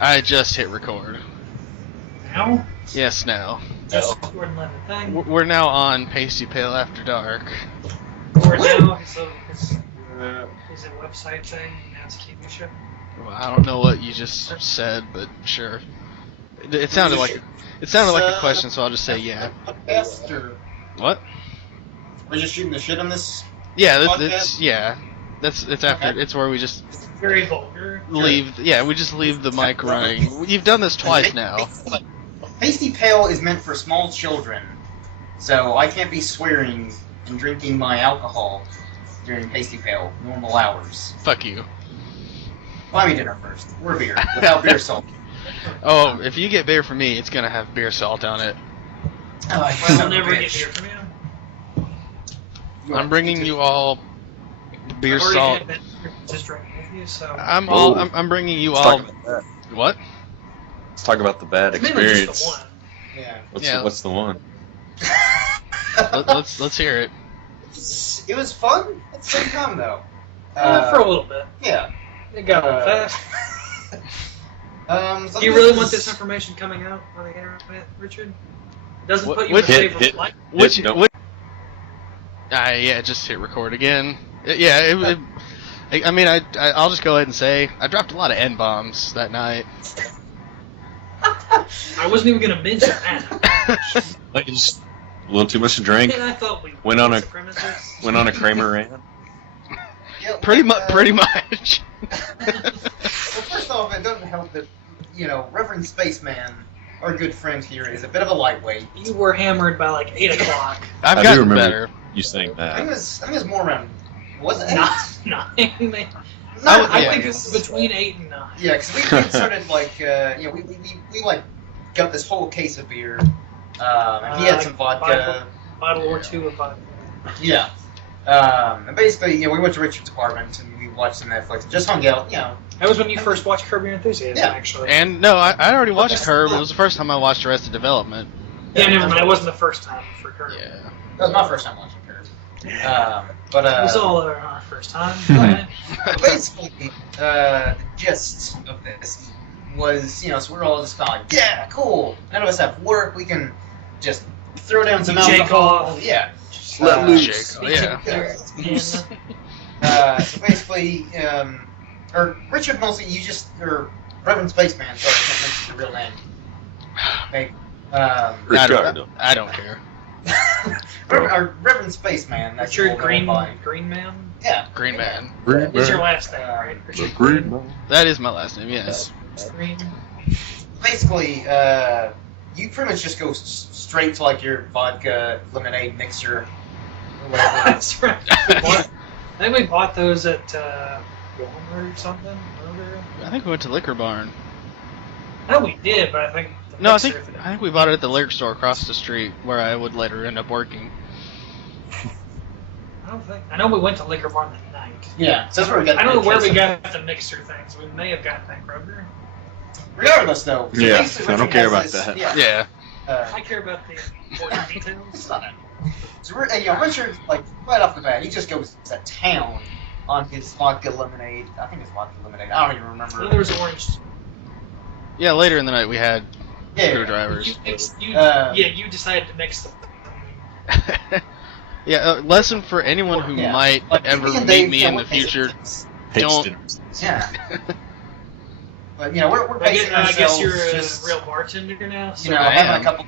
I just hit record. Now? Yes, now. Just recording like a thing. We're now on Pasty Pale After Dark. We're now, so is it a website thing? Now it's a TV show? Well, I don't know what you just said, but sure. It sounded like a question, so I'll just say yeah. What? We're just shooting the shit on this. Yeah, podcast? It's after. Okay. It's where we just Very vulgar. leave. Yeah, we just leave the mic running. You've done this twice now. Pasty Pale is meant for small children, so I can't be swearing and drinking my alcohol during Pasty Pale normal hours. Fuck you. Buy me dinner first. Or beer, without beer salt. Oh, if you get beer from me, it's gonna have beer salt on it. I'll never get beer from you. I'm bringing you all beer I've already salt. had that just drinking with you, so... I'm bringing you all. What? Let's talk about the bad It's mainly experience. just the one. Yeah. What's the one? Let's hear it. It was fun at the same time, though. For a little bit. Yeah. It got a little fast. Do you really want this information coming out on the internet, Richard? It doesn't put you in favor of Which? Yeah, just hit record again. I'll just go ahead and say I dropped a lot of N-bombs that night. I wasn't even going to mention that. Like just a little too much to drink. I thought we Went on a supremacists. Kramer rant. Yeah, Pretty well, much. first off, it doesn't help that, Reverend Spaceman, our good friend here, is a bit of a lightweight. You were hammered by like 8 o'clock. I've I do gotten remember better. you saying I think it that. was more around, was it? Nine. I think it's between 8 and 9. Yeah, because we started we got this whole case of beer. And he had some vodka. Bottle or two of vodka. Yeah. And basically, we went to Richard's apartment and we watched some Netflix and just hung out, That was when you first watched Curb Your Enthusiasm, Yeah. actually. And no, I already watched Curb. It was the first time I watched Arrested Development. Yeah, never mind. It wasn't the first time for Curb. Yeah. That was my first time watching Curb. It was all our first time. Basically, the gist of this was, so we're all just kind of like, yeah, cool. None of us have work. We can just throw down some Jake alcohol. off. Yeah. Let loose. Yeah. So basically, or Richard mostly, or Reverend Spaceman, sorry, I can't mention your real name. Maybe. I don't care. Reverend Spaceman, that's Richard the whole by. Green Man? Yeah. Green Man. Is your last name, right? Richard Green. That is my last name, yes. Green. Basically, you pretty much just go straight to like your vodka lemonade mixer or whatever. That's right. I think we bought those at Walmart or something. I think we went to Liquor Barn. No, we did, but I think the No, I mixer think we bought it at the liquor store across the street where I would later end up working. I know we went to Liquor Barn that night. Yeah, so that's where we got. I don't know where we case of- got the mixer things. We may have gotten that Kroger. Regardless, though. Yeah, basically I don't Richard care has about this- that. Yeah. Yeah. I care about the important It's details. not that. So, Richard, right off the bat, he just goes to town on his vodka lemonade. I think it's vodka lemonade. I don't even remember. There was orange. Yeah, later in the night we had Yeah. screwdrivers. You decided to mix them. Yeah, lesson for anyone who Yeah. might Like, ever and meet Dave, me in the future. Don't- Yeah. But, we're I basing guess ourselves you're a just, real bartender now. So I having am. a couple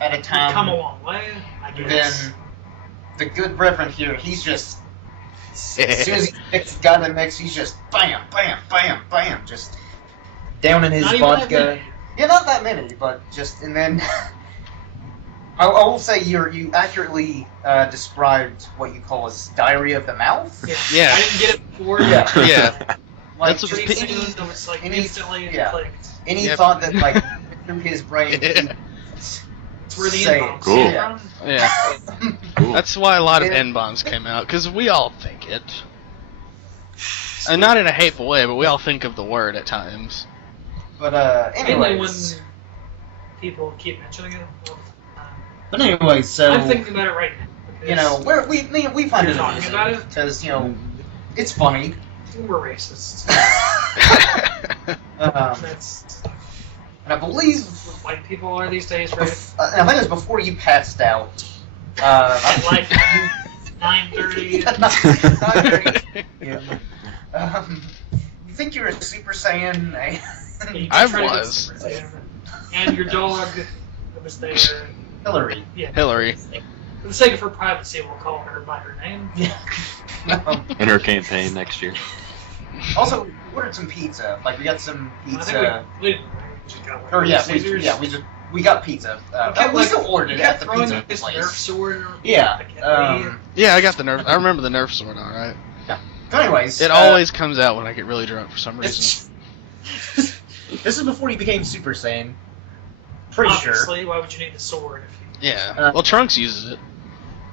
at a you've time. come a long way, I guess. Then the good Reverend here, he's just, as soon as he got in the mix, he's just bam, bam, bam, bam, just down in his Not even that vodka. many. Yeah, not that many, but just, and then I will say you accurately described what you call as diarrhea of the mouth. Yeah. I didn't get it before. Yeah. Yeah. Like, That's what Pretty pe- soon, it was like any- instantly it yeah. clicked. and he Yep. thought that, like, through his brain, Yeah. It's where the Say N-bombs Cool. came Yeah. from. Yeah. Cool. That's why a lot of Yeah. N-bombs came out, because we all think it. And not in a hateful way, but we all think of the word at times. But, Mainly when anyways. people keep mentioning it. Well, But anyways, so, I'm thinking about it right now. we find You're it talking amusing about it? because, it's funny. We're racist. That's And I believe, what white people are these days, right? I think it was before you passed out. At like 9:30. 9:30. Yeah. You think you're a Super Saiyan? I tried to get was. Super Saiyan. And your dog was there. Hillary. Yeah. Hillary. For the sake of her privacy, we'll call her by her name. Yeah. In her campaign next year. Also, we ordered some pizza. Like, we got some I pizza. think we just got one. Or yeah, Caesars. we got pizza. We still ordered it at the throwing pizza this place. Nerf sword. Yeah. Yeah, I got the Nerf. I remember the Nerf sword, all right. So anyways, It always comes out when I get really drunk for some reason. This is before you became Super Saiyan. Pretty sure. Obviously, why would you need the sword if you... Yeah. Well, Trunks uses it.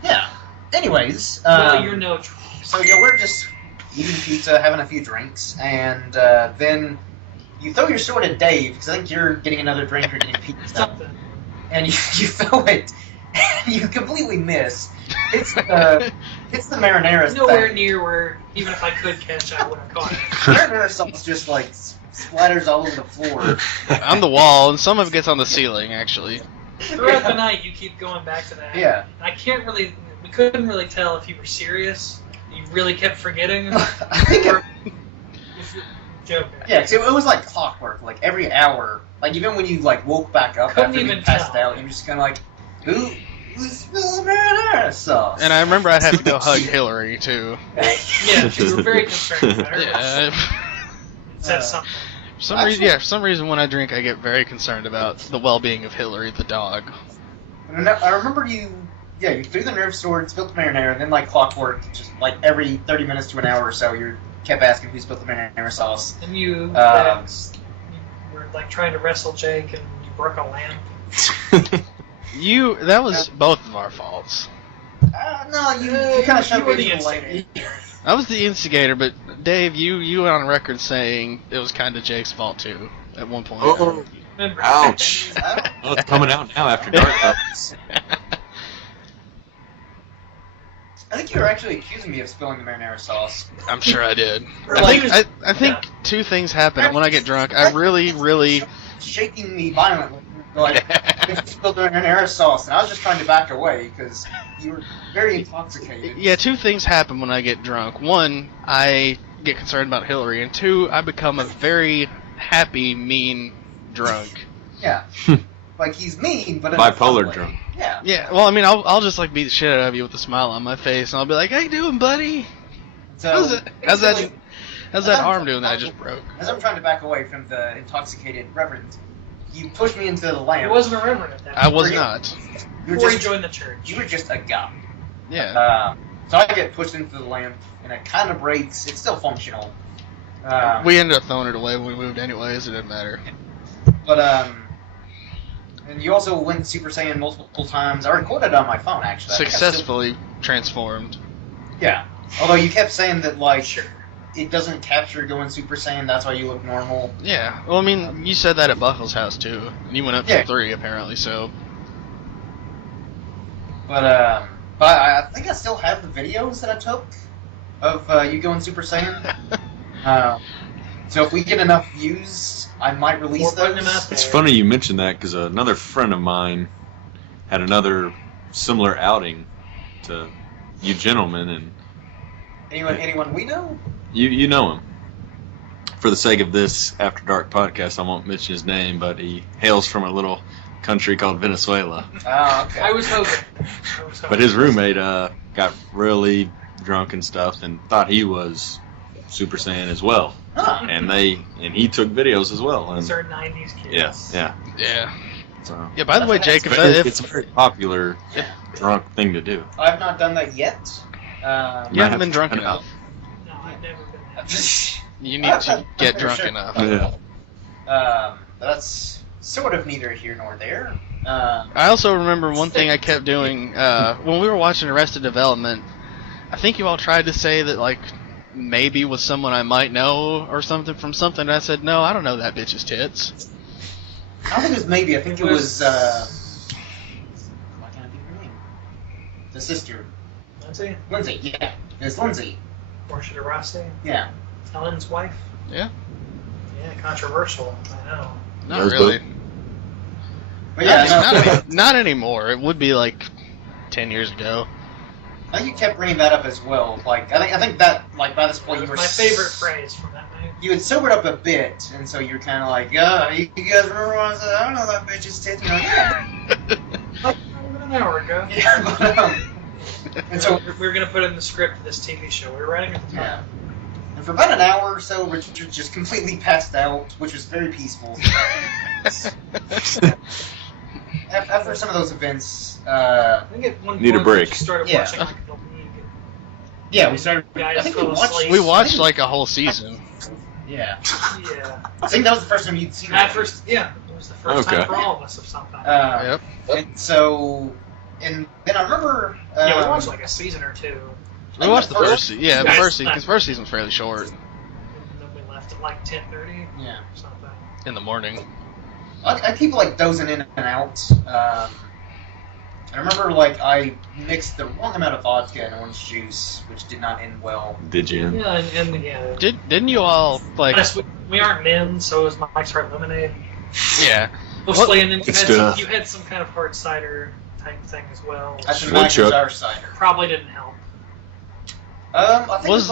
Yeah. Anyways, well, you're no so yeah, we're just eating pizza, having a few drinks, and then you throw your sword at Dave because I think you're getting another drink or getting pizza, something. and you throw it, and you completely miss. It's the marinara. Nowhere thing. near where, even if I could catch, I would have caught it. Marinara sauce just like splatters all over the floor. On the wall, and some of it gets on the ceiling, actually. Throughout the night, you keep going back to that. Yeah. We couldn't really tell if you were serious. You really kept forgetting. I think or if you're joking. Yeah, cause it was like clockwork. Like every hour, like even when you like woke back up Couldn't after you even passed tell. out, you're just kind of like, who's spilling marinara sauce? And I remember I'd have to go hug Hillary, too. Yeah, you were very concerned about her. Yeah. It said something. For some reason, when I drink, I get very concerned about the well-being of Hillary, the dog. And I remember you threw the Nerf sword, spilled the marinara, and then like clockwork, just like every 30 minutes to an hour or so, you kept asking who spilled the marinara sauce. And you were like trying to wrestle Jake, and you broke a lamp. That was both of our faults. No, you kind of shoved were me the into the lane. instigator. I was the instigator, but Dave, you went on record saying it was kind of Jake's fault, too, at one point. Oh, Remember? ouch. Well, it's coming out now after dark. I think you were actually accusing me of spilling the marinara sauce. I'm sure I did. Or, I like, think, I think two things happen when I get drunk. I really... shaking me violently, like you spilled the marinara sauce, and I was just trying to back away because you were very intoxicated. Yeah, two things happen when I get drunk. One, I get concerned about Hillary, and two, I become a very happy, mean drunk. Yeah. Like he's mean, but in a fun Bipolar way. drunk. Yeah. Yeah, well, I mean, I'll just like beat the shit out of you with a smile on my face, and I'll be like, "How you doing, buddy? So How's that I'm- arm doing that I just broke?" As I'm trying to back away from the intoxicated reverend, you pushed me into the lamp. He wasn't a reverend at that I point. was Forget- not. You were Before he just joined the church. you were just a guy. Yeah. So I get pushed into the lamp, and it kind of breaks. It's still functional. We ended up throwing it away when we moved anyways. It didn't matter. But and you also went Super Saiyan multiple times. I recorded it on my phone actually. I think I still- Successfully transformed. Yeah. Although you kept saying that like Sure. it doesn't capture going Super Saiyan, that's why you look normal. Yeah. Well, I mean, you said that at Buckle's house too. And you went up Yeah. to 3 apparently. So. But I think I still have the videos that I took of you going Super Saiyan. So if we get enough views, I might release Or putting them out those. there. It's funny you mentioned that because another friend of mine had another similar outing to you gentlemen, and Anyone we know? you know him. For the sake of this After Dark podcast, I won't mention his name, but he hails from a little country called Venezuela. Oh, okay. I was hoping. But his roommate got really drunk and stuff and thought he was Super Saiyan as well. Huh. And he took videos as well. And These are 90s kids. yeah. Yeah. So Yeah. By the way, Jake, but it's a very popular drunk thing to do. I've not done that yet. you haven't been drunk I know. enough. No, I've never been that. You need to get drunk enough. Yeah. That's sort of neither here nor there. I also remember one thing I kept doing when we were watching Arrested Development. I think you all tried to say that like maybe was someone I might know or something from something. And I said no, I don't know that bitch's tits. I don't think it was maybe. I think it was. Why can't I think of her name? The sister, Lindsay? Lindsay. Yeah, it's Lindsay. Portia de Rossi? Yeah. Ellen's wife? Yeah. Yeah, controversial. I know. Not Those really. But yeah, no, Not anymore. It would be like 10 years ago. I think you kept bringing that up as well. Like I think that like by this point you were My favorite phrase from that night. You had sobered up a bit, and so you're kind of like, yeah, you guys remember when I said, I don't know that bitch's tits, you know? Yeah. Like an hour ago. Yeah, but, and so we were gonna put it in the script for this TV show. We were writing at the time. yeah. And for about an hour or so, Richard just completely passed out, which was very peaceful. After some of those events, I think at one Need a point break. we just started Yeah. watching like the league. yeah, we started. Guys I think we fell watched. asleep. We watched like a whole season. Yeah, Yeah. I think that was the first time you'd seen At it. first, yeah, it was the first Okay. time for all of us of something. Yep. And so, and then I remember. Yeah, we watched like a season or two, We watched the first season. Yeah, the Yes. first season. Because first season's fairly short and then we left at like 10:30 Yeah. or something. in the morning. I keep like dozing in and out. I remember like I mixed the wrong amount of vodka and orange juice, which did not end well. Did you? Yeah, and yeah. Didn't you all like? Honest, we aren't men, so it was Mike's Hard Lemonade. Yeah. Mostly, and then Good stuff. you had some kind of hard cider type thing as well. That's Which the Woodchuck. McIntyre cider. probably didn't help. I think Was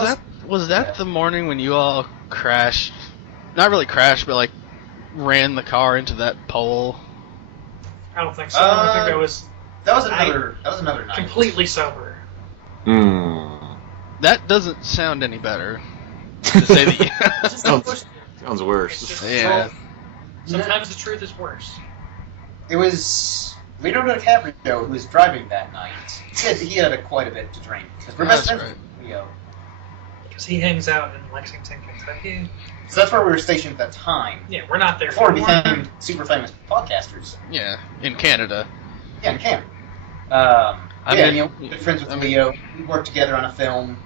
it that yeah. the morning when you all crashed? Not really crashed, but like ran the car into that pole. I don't think so. I think that was That was another night. completely sober. That doesn't sound any better. To say that. Just Sounds worse. Yeah. Sometimes the truth is worse. It was Leonardo DiCaprio who was driving that night. He had quite a bit to drink because we're best That's friends with Leo. Because he hangs out in Lexington, Kentucky. So that's where we were stationed at that time. Yeah, we're not there Before we anymore. became super famous podcasters. Yeah. In Canada. Yeah, in Canada. I Yeah, mean- you know, good friends with I mean- Leo. We worked together on a film.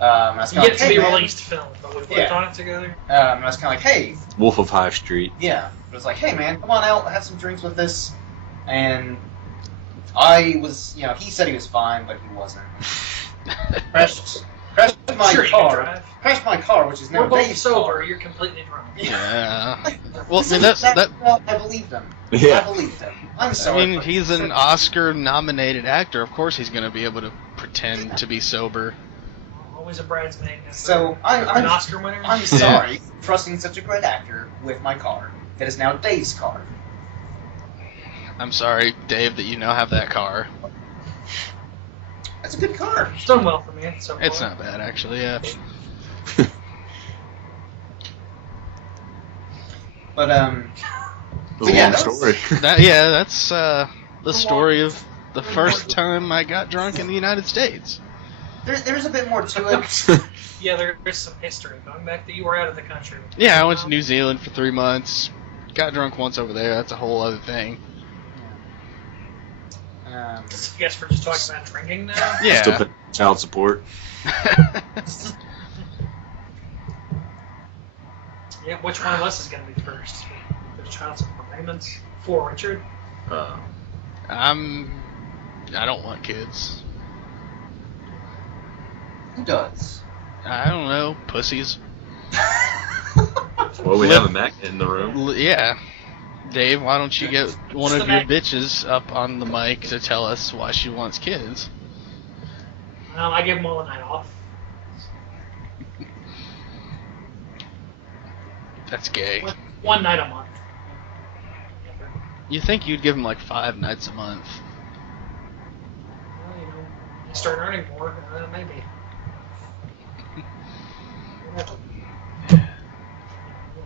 I was kinda Yet like, to hey, be man. released film, but we worked Yeah. on it together. I was kind of like, hey, Wolf of Hive Street. yeah. It was like, hey, man, come on out, have some drinks with us. And I was, you know, he said he was fine, but he wasn't. Crashed my Sure, you can car. drive. Crashed my car, which is now We're both Dave's sober. car. You're completely drunk. Yeah. Well, I Listen, mean, that's that. well, I believe them. I Yeah. believe them. I'm I sorry. mean, he's an Oscar-nominated actor. Of course, he's going to be able to pretend to be sober. Always a bridesmaid. and So an I'm Oscar winner. I'm sorry for trusting such a great actor with my car. That is now Dave's car. I'm sorry, Dave, that you now have that car. That's a good car. It's done well for me. So It's far. not bad, actually. Yeah. But It was a Yeah, long that was- story. That's the story of the first time I got drunk in the United States. there's a bit more to it. Yeah, there is some history going back that you were out of the country. Yeah, I went to New Zealand for 3 months. Got drunk once over there. That's a whole other thing. I guess we're just talking about drinking now. Still Yeah. paying child support. Yeah, which one of us is going to be first? There's child support payments for Richard. I don't want kids. Who does? I don't know, pussies. Well, we have a Mac in the room. Yeah. Dave, why don't you get one Just of the your Mac. bitches up on the mic to tell us why she wants kids? I give them all a night off. That's gay. One night a month. You think you'd give them like 5 nights a month? Well, you know, you start earning more, maybe.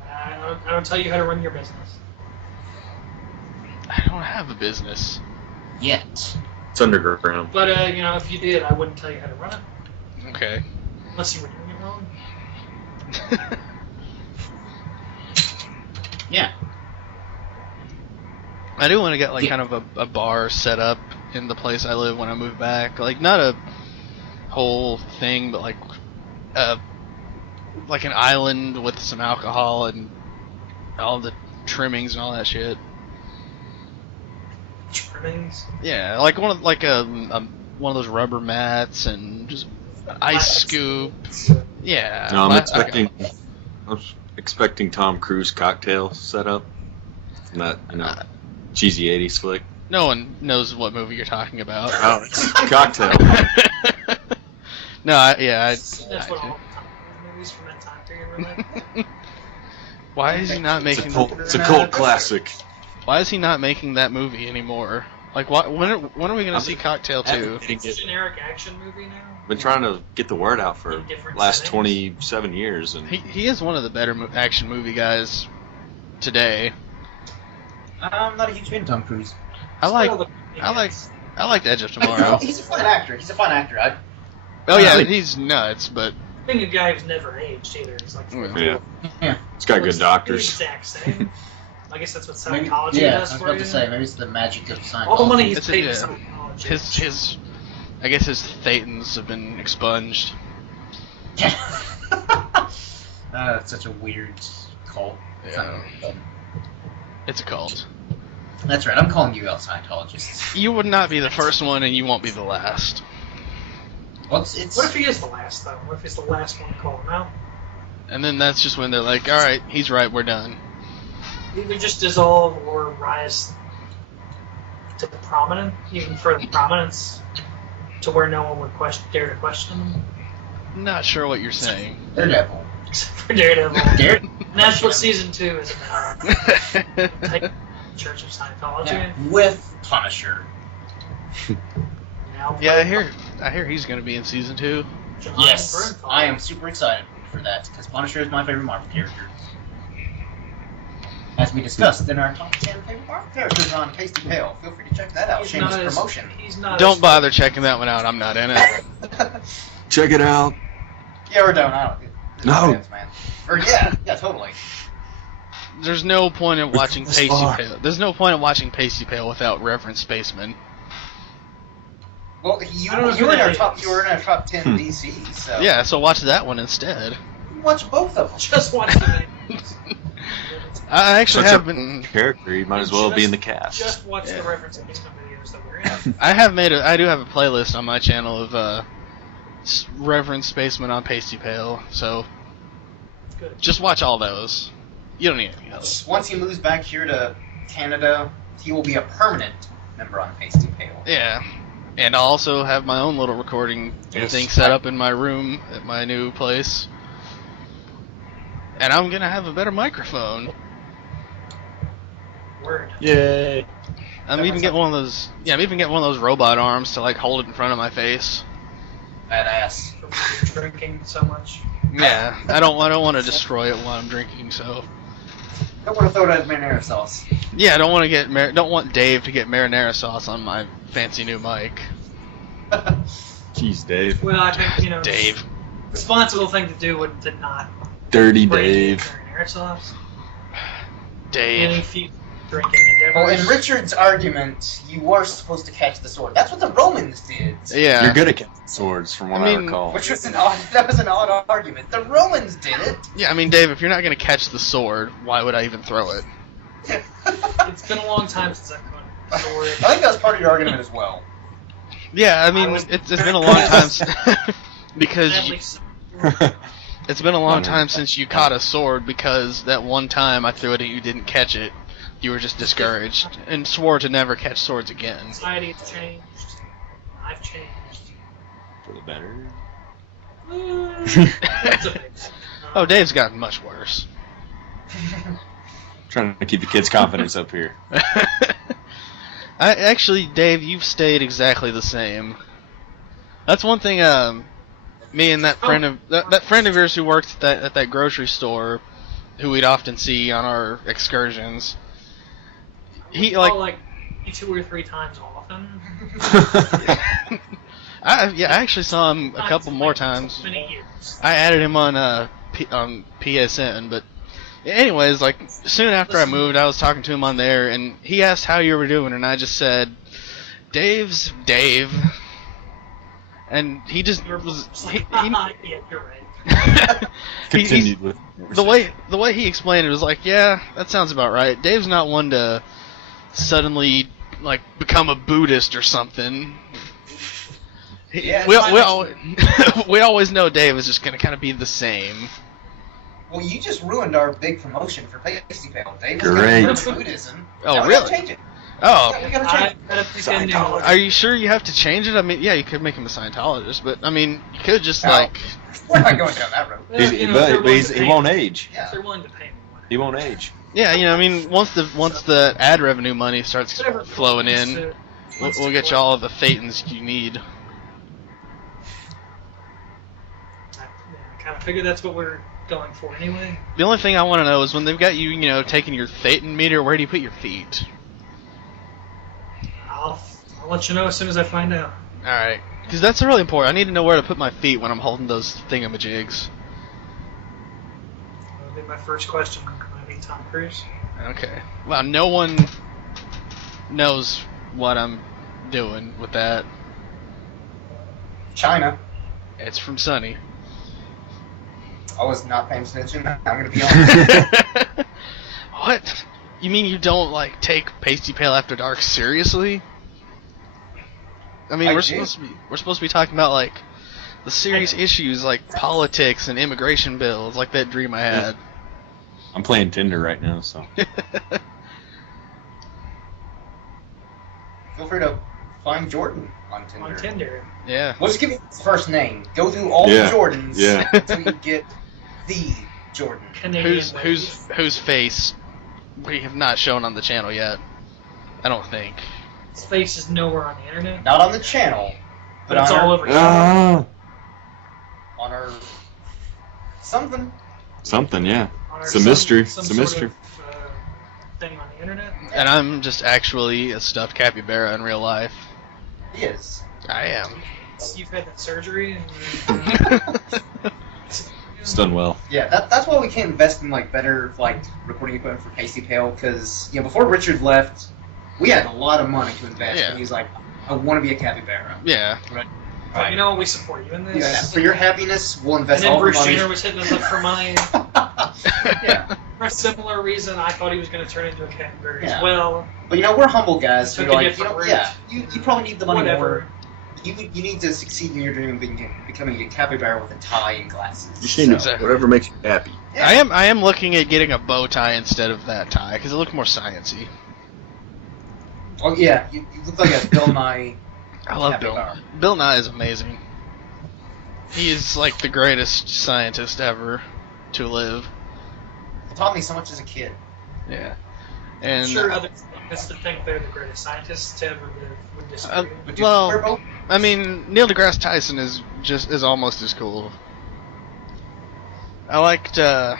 I don't tell you how to run your business. I don't have a business. Yet. It's underground. But, you know, if you did, I wouldn't tell you how to run it. Okay. Unless you were doing it wrong. Yeah. I do want to get like Yeah. kind of a bar set up in the place I live when I move back. Like not a whole thing, but like an island with some alcohol and all the trimmings and all that shit. Trimmings. Yeah, like one of those rubber mats and just ice scoop. Yeah. No, I'm I- expecting. expecting Tom Cruise cocktail setup. Not, cheesy 80s flick. No one knows what movie you're talking about. Oh, it's Cocktail. No, That's what all movies from that time period were like. Why is he not It's making? it's a cult classic. Why is he not making that movie anymore? Like, when are we gonna see Cocktail 2? It's a generic action movie now. Been trying to get the word out for In different last settings. 27 years, and He is one of the better action movie guys today. I'm not a huge fan of Tom Cruise. I like Yes. Edge of Tomorrow. He's a fun actor. Oh yeah, he's nuts, but Being a guy who's never aged either. He's like, Yeah. it's got looks good doctors. The exact same. I guess that's what Maybe, Scientology yeah, I does was for about you. to say, maybe it's the magic of Scientology. All the money he's It's a- paid to yeah. Scientology. his I guess his thetans have been expunged. It's such a weird cult. Yeah. It's a cult. That's right, I'm calling you out, Scientologists. You would not be the first one, and you won't be the last. Well, it's What if he is the last, though? What if he's the last one to call him out? And then that's just when they're like, all right, he's right, we're done. Either just dissolve or rise to prominence, even further prominence, to where no one would dare to question him. Not sure what you're saying. Daredevil. Except for Daredevil. Daredevil. And that's what season 2 is about. Like, Church of Scientology. Yeah, with Punisher. Now Yeah, I hear he's gonna be in season 2. John Yes, Bernthal. I am super excited for that, because Punisher is my favorite Marvel character. As we discussed in our top 10 favorite Marvel characters on Pasty Pale. Feel free to check that out. He's Shameless not as- promotion. He's not Don't as- bother checking that one out. I'm not in it. Check it out. Yeah, or don't. I don't. No. Depends, man. Or yeah, totally. There's no point in watching This Pasty far. Pale. There's no point in watching Pasty Pale without Reverend Spaceman. Well, I don't know you were in who our that top. is. You were in our top 10 DC. So Yeah, so watch that one instead. watch both of them. Just watch the videos. I actually Such have a been. character, he might as well be in the cast. Just watch Yeah. the reference basement videos that we're in. I do have a playlist on my channel of Reverend Spaceman on Pasty Pale. So It's good. just watch all those. You don't need anything else. Once he moves back here to Canada, he will be a permanent member on Pasty Pale. Yeah. And I'll also have my own little recording Yes. thing set up in my room at my new place. And I'm gonna have a better microphone. Word. Yay. I'm even getting one of those. Yeah, I'm even getting one of those robot arms to like hold it in front of my face. Badass. From when you're drinking so much. Yeah, I don't want to destroy it while I'm drinking. So Don't want to throw that marinara sauce. yeah, I don't want to don't want Dave to get marinara sauce on my fancy new mic. Jeez, Dave. Well, I think, Dave. responsible thing to do would to not Dirty bring Dave. marinara sauce. Any Dave. few drinking Well, endeavors. in Richard's argument, you were supposed to catch the sword. That's what the Romans did. Yeah. You're good at catching swords, from what I I, mean, recall. Which was that was an odd argument. The Romans did it. Yeah, I mean, Dave, if you're not gonna catch the sword, why would I even throw it? It's been a long time since I've gone to the I word. think that was part of your argument as well. Yeah, I mean, it's been a long time because At you, least it's been a long time since you caught a sword because that one time I threw it and you didn't catch it. You were just discouraged and swore to never catch swords again. society's changed. I've changed. For the better. That's a big thing. Oh, Dave's gotten much worse. Trying to keep the kids' confidence up here. Dave, you've stayed exactly the same. That's one thing. Me and that friend of that friend of yours who worked at that grocery store, who we'd often see on our excursions. He like 2 or 3 times often. I actually saw him a couple more times. Many years. I added him on PSN, but anyways, like soon after I moved, I was talking to him on there, and he asked how you were doing, and I just said, "Dave's Dave," and he just was. Yeah, you're right. Continued with the way he explained it was like, yeah, that sounds about right. Dave's not one to suddenly like become a Buddhist or something. Yeah, We always know Dave is just gonna kind of be the same. Well, you just ruined our big promotion for Pasty Pale. Dave was Great. going to Buddhism. Oh, Now we really? gotta change it. Oh, We gotta I change it. gotta pretend are you sure you have to change it? I mean, yeah, you could make him a Scientologist, but I mean, you could just No. like. We're not going down that road. He won't age. Yeah. If they're willing to pay me more. He won't age. Yeah, you know, I mean, once the ad revenue money starts Whatever flowing wants in, to- we'll, wants we'll to get you work. all of the Phaetons you need. I kind of figured that's what we're going for anyway. The only thing I want to know is when they've got you, you know, taking your Phaeton meter, where do you put your feet? I'll let you know as soon as I find out. All right, because that's really important. I need to know where to put my feet when I'm holding those thingamajigs. That'll be my first question. Can I meet Tom Cruise? Okay. Well, no one knows what I'm doing with that. China. It's from Sunny. I was not paying attention. I'm gonna be honest. What? You mean you don't like take Pasty Pale After Dark seriously? I mean, I we're do. supposed to be talking about like the serious issues like politics and immigration bills, like that dream I had. I'm playing Tinder right now, so. Feel free to find Jordan on Tinder. On Tinder. Yeah. We'll just give you his first name. Go through all Yeah. the Jordans Yeah. until you get the Jordan. Canadian Whose face we have not shown on the channel yet. I don't think. His face is nowhere on the internet. Not on the channel, but But it's on all our, over. Ah, on our something. something, yeah. on our It's a mystery. some It's a sort mystery. of, thing on the internet. And I'm just actually a stuffed capybara in real life. He is. I am. You've had that surgery. And, It's done well. Yeah, that's why we can't invest in like better like recording equipment for Pasty Pale because before Richard left, we had a lot of money to invest, Yeah. and he's like, I want to be a capybara. Yeah. But you know what? We support you in this. Yeah, for your happiness, we'll And invest then all the Bruce money. Jenner was hitting us up for money. Yeah, For a similar reason, I thought he was going to turn into a capybara Yeah. as well. but we're humble guys. Took We're a like, different route. you probably need the money Whatever. more. You need to succeed in your dream of becoming a capybara with a tie and glasses. You just need Exactly. whatever makes you happy. Yeah. I am looking at getting a bow tie instead of that tie because it looked more sciencey. Oh yeah, you look like a Bill Nye. I love Bill. Capybara. Bill Nye is amazing. He is like the greatest scientist ever to live. He taught me so much as a kid. Yeah. I'm And sure other scientists that think they're the greatest scientists to ever live would disagree. Would you Well, wear both? I mean, Neil deGrasse Tyson is almost as cool. I liked the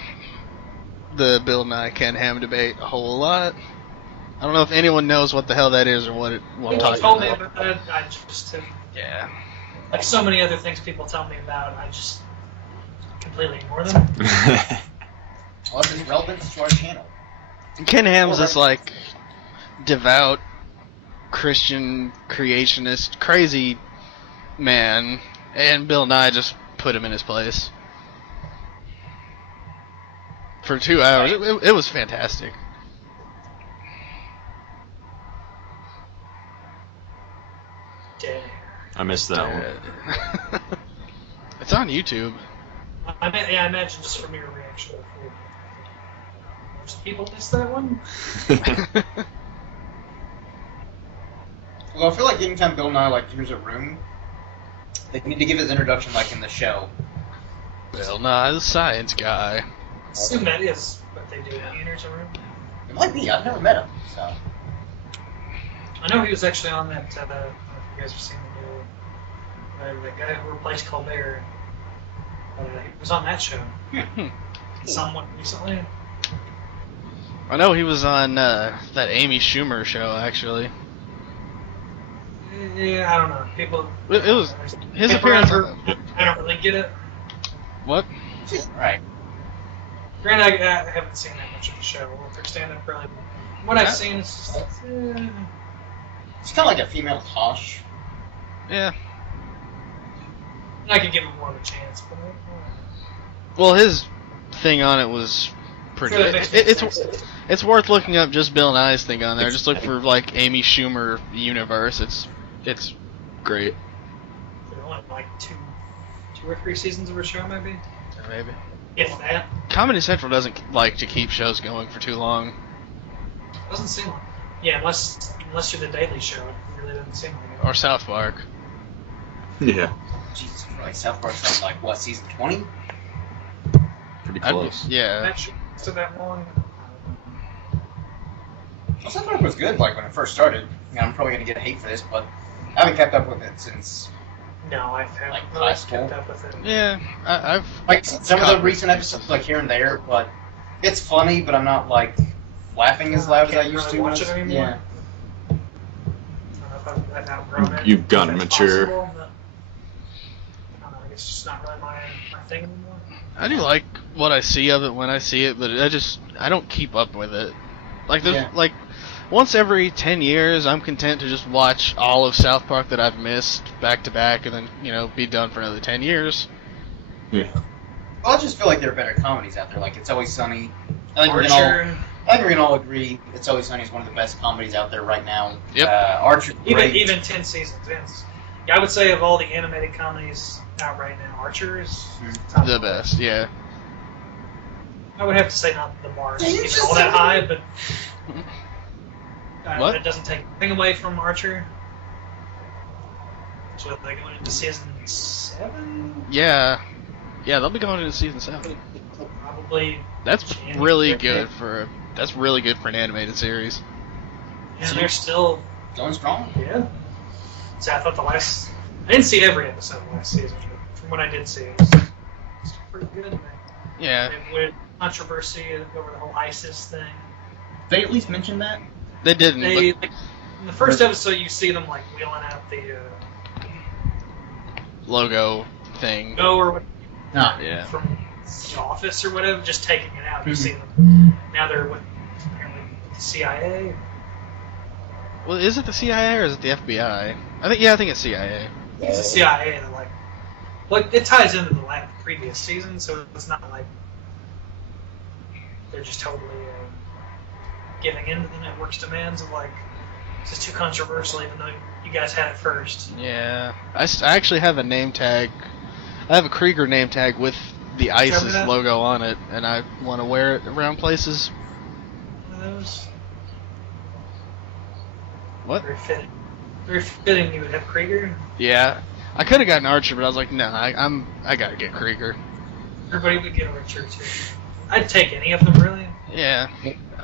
Bill Nye Ken Ham debate a whole lot. I don't know if anyone knows what the hell that is or what I'm When you talking told me about. about that, I just, Yeah. like so many other things people tell me about, I just completely ignore them. Well, if it's relevant to our channel. Ken Ham's this like devout Christian creationist crazy man, and Bill Nye just put him in his place for 2 hours. It was fantastic. Dead. I missed that one. It's on YouTube. I imagine just from your reaction. Most people miss that one. Well, I feel like anytime Bill Nye enters a room, they need to give his introduction like in the show. Bill Nye, the science guy. Assume that is what they do when he enters a room. It might be. I've never met him, so. I know he was actually on that. I don't know if you guys have seen the new, the guy who replaced Colbert. He was on that show. Somewhat recently. I know he was on that Amy Schumer show actually. Yeah, I don't know. People. It was his people appearance. I don't really get it. What? Right. Granted, I haven't seen that much of the show. Or their stand-up really. What I've seen is just. It's kind of like a female Tosh. Yeah. I could give him more of a chance, but. Well, his thing on it was pretty. Sure, that makes sense. It's worth looking up just Bill Nye's thing on there. Just look for like Amy Schumer universe. It's great. There are only like two or three seasons of her show, maybe. Maybe. If that Comedy Central doesn't like to keep shows going for too long. doesn't seem like. Yeah, unless you're the Daily Show, it really doesn't seem like it. Or South Park. Yeah, Jesus Christ, South Park's on like what, season 20? pretty I'd- close. yeah. That should so that long. Well, South Park was good like when it first started. I'm probably gonna get hate for this, but I haven't kept up with it since No, I haven't Like really high kept school? up with it. Yeah, I've like some of the recent episodes like here and there, but it's funny, but I'm not like laughing as loud as I Can't used really to. watch it Yeah. anymore. I don't know if I've outgrown it. You've gotten If that's mature. possible, but I don't know. I guess it's just not really my thing anymore. I do like what I see of it when I see it, but I don't keep up with it. Like there's Yeah. like once every 10 years, I'm content to just watch all of South Park that I've missed back to back, and then be done for another 10 years. Yeah. Well, I just feel like there are better comedies out there. Like It's Always Sunny. I think we can all agree It's Always Sunny is one of the best comedies out there right now. Yep. Archer's great. Even 10 seasons in. Yeah, I would say of all the animated comedies out right now, Archer is top The of best, yeah. I would have to say not the bar Yeah, you even just all that said- high, but What? it doesn't take anything away from Archer. So are they going into season 7? Yeah, they'll be going into season 7. Probably. That's January. really good for an animated series. And they're still. Going strong. Yeah. So I thought I didn't see every episode of last season, but from what I did see, it was pretty good. Man. Yeah, With controversy over the whole ISIS thing. They at least mentioned that. they didn't. They, but like, in the first episode, you see them like wheeling out the logo thing. go or what, Ah. Yeah. from the office or whatever, just taking it out. You Mhm. see them. Now they're with apparently the CIA. Well, is it the CIA or is it the FBI? I think it's CIA. It's the CIA. And they're like it ties into the previous season, so it's not like they're just totally giving in to the network's demands of like this is too controversial, even though you guys had it first. Yeah, I actually have a name tag. I have a Krieger name tag with the ISIS that? logo on it, and I want to wear it around places. One of those. What? Very fitting. Very fitting. You would have Krieger. Yeah, I could have gotten Archer, but I was like, no, I gotta get Krieger. Everybody would get Archer too. I'd take any of them really. Yeah,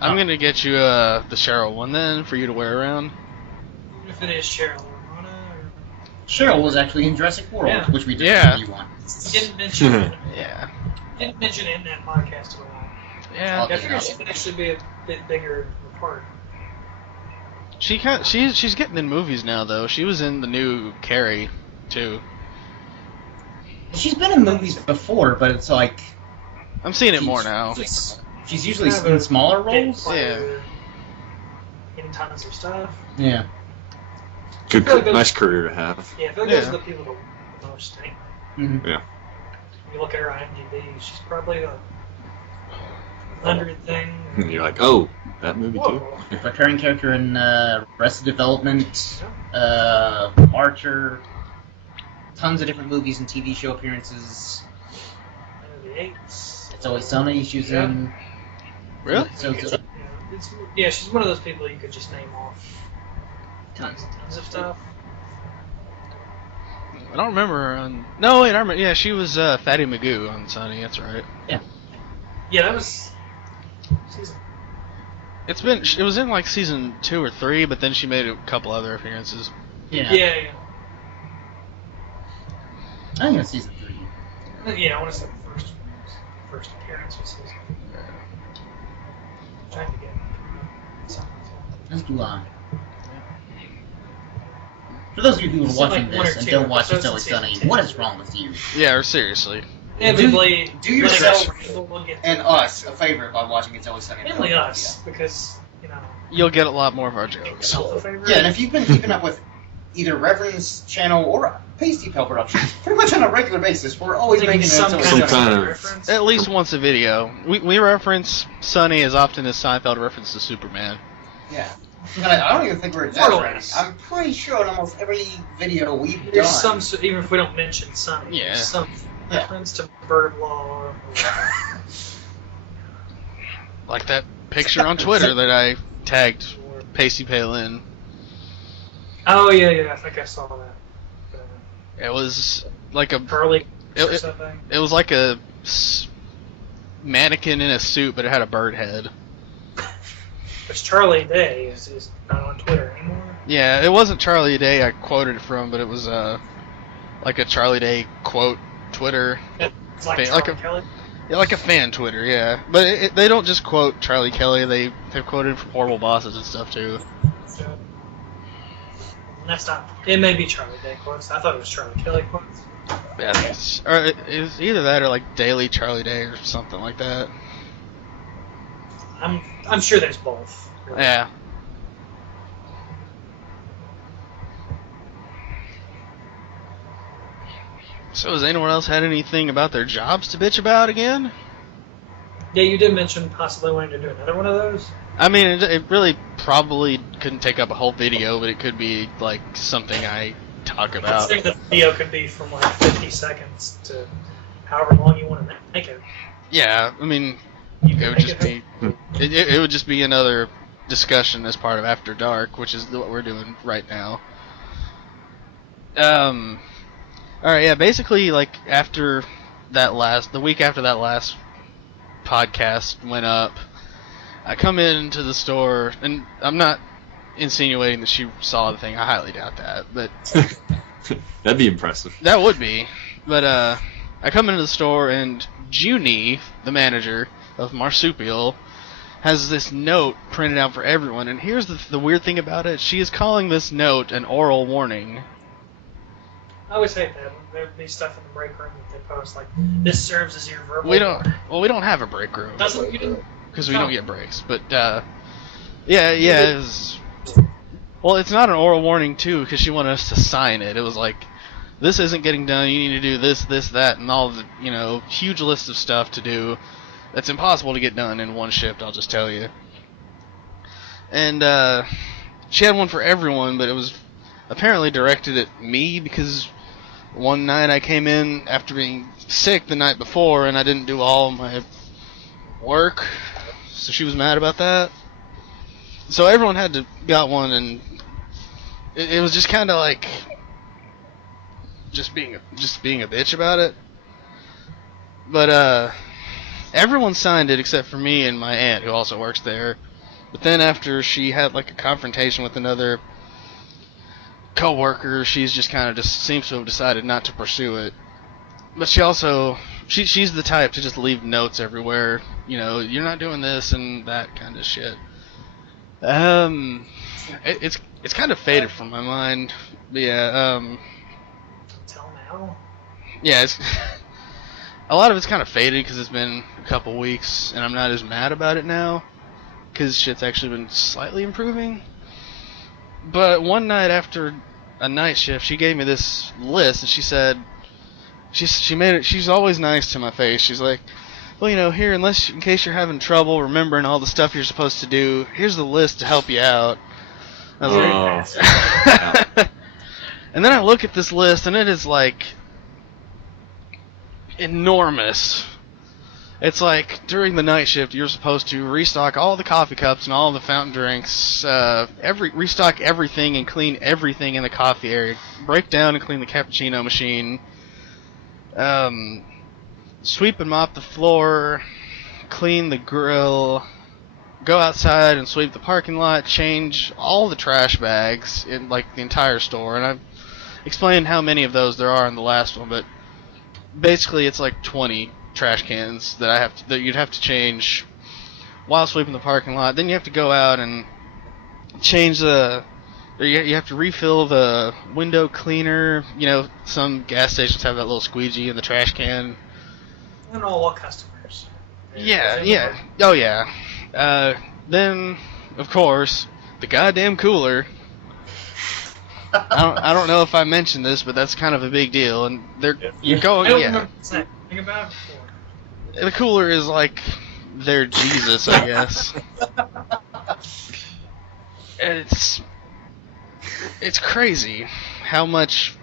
I'm gonna get you the Cheryl one then for you to wear around. Even if it is Cheryl or Rona or Cheryl was actually in Jurassic World, Yeah. which we did Yeah. review on. didn't mention it. Yeah, Didn't mention it in that podcast at all. yeah. I figured she could actually be a bit bigger of a part. She's getting in movies now though. She was in the new Carrie too. She's been in movies before, but it's like I'm seeing it more now. she's usually Kind of in a smaller bit roles. player in tons of stuff. Yeah. Good, I feel like those- nice career to have. Yeah, I feel like those Yeah. are the people the most think. Mm-hmm. You look at her IMDb, she's probably a 100 thing. And you're like, oh, that movie too. Whoa. Recurring character in Arrested Development, Archer, tons of different movies and TV show appearances. One of the eights. It's Always Sunny. She was Yeah. in. Really? So, Yeah, she's one of those people you could just name off tons and tons of stuff. I don't remember her on. No, wait, I remember. Yeah, she was Fatty Magoo on Sunny. That's right. Yeah, that was season. It was in like season 2 or 3, but then she made a couple other appearances. yeah. Yeah. I think it's season 3. Yeah, I want to say the first appearance was season. Trying to get something. Let's do For those of you who are It's watching like one or this and two don't watch It's episodes Always in season Sunny, 10. what is wrong with you? Yeah, or seriously. Inevitably, Do yourself we'll get and us a favor by watching It's Always Sunny. mainly us because You'll get a lot more of our jokes. yourself a favor. Yeah, and if you've been keeping up with either Reverend's channel or Pasty Pal Productions, pretty much on a regular basis, we're always Making making some It's kind Always of Sunny. kind of- reference. At least once a video. We reference Sunny as often as Seinfeld references Superman. Yeah. And I don't even think we're exaggerating. less. I'm pretty sure in almost every video we've There's done. some, even if we don't mention some, Yeah. there's some Yeah. reference to bird law. Like that picture on Twitter that I tagged Pacey Pale in. Oh yeah, I think I saw that. It was like a Curly or It- something. it was like a mannequin in a suit, but it had a bird head. Which Charlie Day is not on Twitter anymore. Yeah, it wasn't Charlie Day I quoted it from, but it was like a Charlie Day quote Twitter. It's like Like Charlie a- Kelly. Yeah, like a fan Twitter, yeah. But they don't just quote Charlie Kelly, they've quoted from Horrible Bosses and stuff too. So, that's not. It may be Charlie Day quotes. I thought it was Charlie Kelly quotes. Yeah, or it was either that or like Daily Charlie Day or something like that. I'm sure there's both. really. Yeah. So has anyone else had anything about their jobs to bitch about again? Yeah, you did mention possibly wanting to do another one of those. I mean, it really probably couldn't take up a whole video, but it could be like something I talk I about. think the video could be from like 50 seconds to however long you want to make it. Yeah, I mean, You it can would make just be it would just be another discussion as part of After Dark, which is what we're doing right now. All right, yeah, basically like after the week after that last podcast went up, I come into the store, and I'm not insinuating that she saw the thing. I highly doubt that, but That'd be impressive. that would be. But I come into the store, and Junie, the manager of Marsupial, has this note printed out for everyone. And here's the weird thing about it: she is calling this note an oral warning. I always hate that. There'd be stuff in the break room that they post like, "This serves as your verbal." We don't have a break room Doesn't you do? because we don't get breaks. But it's not an oral warning too, because she wanted us to sign it. It was like, this isn't getting done. You need to do this, that, and all the huge list of stuff to do. That's impossible to get done in one shift. I'll just tell you. And she had one for everyone, but it was apparently directed at me because one night I came in after being sick the night before, and I didn't do all my work, so she was mad about that. So everyone got one, and it was just kind of like just being a bitch about it. But everyone signed it except for me and my aunt, who also works there. But then after she had like a confrontation with another co-worker, she's just kind of seems to have decided not to pursue it. But she's the type to just leave notes everywhere. You're not doing this and that kind of shit. It's kind of faded from my mind. But yeah, Until now. yeah, it's a lot of it's kind of faded because it's been a couple weeks, and I'm not as mad about it now because shit's actually been slightly improving. But one night after a night shift, she gave me this list, and she said, she's always nice to my face. She's like, well, here, in case you're having trouble remembering all the stuff you're supposed to do, here's the list to help you out. I was like, and then I look at this list, and it is like enormous. It's like during the night shift, you're supposed to restock all the coffee cups and all the fountain drinks, restock everything and clean everything in the coffee area, break down and clean the cappuccino machine, sweep and mop the floor, clean the grill, go outside and sweep the parking lot, change all the trash bags in like the entire store. And I've explained how many of those there are in the last one, but basically it's like 20 trash cans that you'd have to change while sweeping the parking lot. Then you have to go out and change you have to refill the window cleaner. Some gas stations have that little squeegee in the trash can. I don't know what customers. Yeah. Oh yeah. Then of course the goddamn cooler. I don't know if I mentioned this, but that's kind of a big deal, and you're I going. don't Yeah. remember saying anything about it before. The cooler is like their Jesus, I guess. It's crazy how much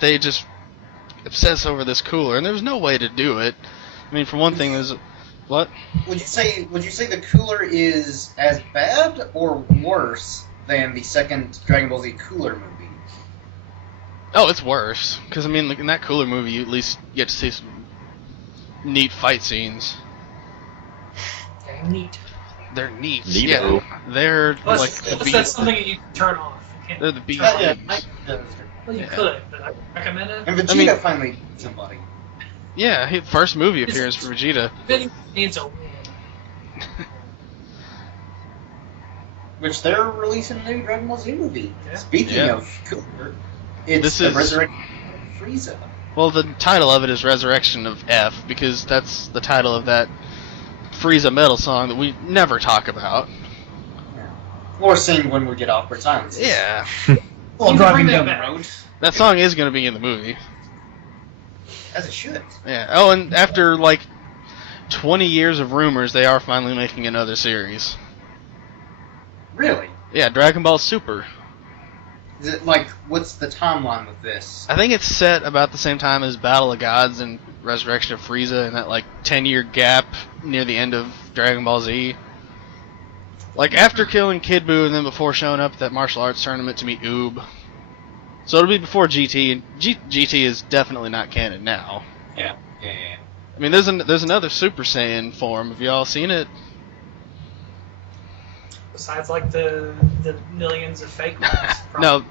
they just obsess over this cooler, and there's no way to do it. I mean, for one thing, there's what? Would you say the cooler is as bad or worse than the second Dragon Ball Z Cooler movie? Oh, it's worse. Because, I mean, like, in that Cooler movie, you at least get to see some neat fight scenes. Very neat. They're neat. Neato. Yeah, they're Plus, like the plus B. that's something that you can turn off. You can't. They're the B. Yeah, Well, you Yeah. could, but I recommend it. and Vegeta I mean- finally beat somebody. Yeah, first movie appearance for Vegeta. It needs a win. Which they're releasing a new Dragon Ball Z movie. Yeah. Speaking Yeah. of Cooler, it's This the is- Resurrection of Frieza. Well, the title of it is Resurrection of F, because that's the title of that Frieza metal song that we never talk about. Or sing when we get awkward silence. Yeah. While You can driving bring down that the back. road. That song is going to be in the movie. As it should. Yeah. Oh, and after, like, 20 years of rumors, they are finally making another series. Really? Yeah, Dragon Ball Super. Is it like, what's the timeline with this? I think it's set about the same time as Battle of Gods and Resurrection of Frieza, and that, like, 10-year gap near the end of Dragon Ball Z. Like, after killing Kid Buu and then before showing up at that martial arts tournament to meet Oob. So it'll be before GT, and GT is definitely not canon now. Yeah. I mean, there's another Super Saiyan form. Have y'all seen it? Besides, like the millions of fake ones. No,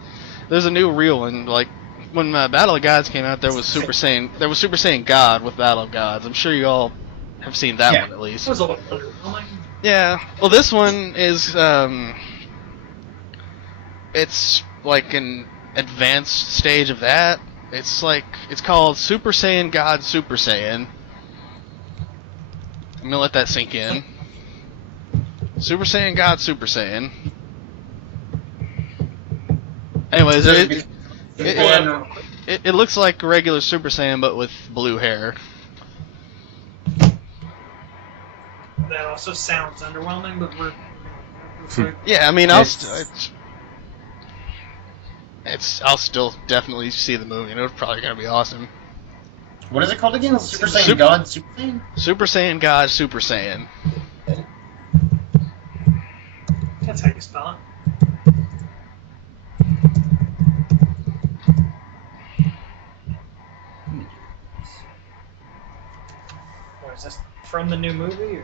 there's a new real one. Like, when Battle of Gods came out, there was Super Saiyan God with Battle of Gods. I'm sure you all have seen that Yeah. one at least. It was a little underwhelming. Yeah. Well, this one is it's like an advanced stage of that. It's called Super Saiyan God Super Saiyan. I'm gonna let that sink in. Super Saiyan God Super Saiyan. Anyways, it looks like a regular Super Saiyan but with blue hair. That also sounds underwhelming, but Yeah, I mean, It's- I'll still definitely see the movie, and it's probably gonna be awesome. What is it called again? Super Saiyan Super- God? Super Saiyan? Super Saiyan God Super Saiyan. that's how you spell it. What is this from the new movie? Or?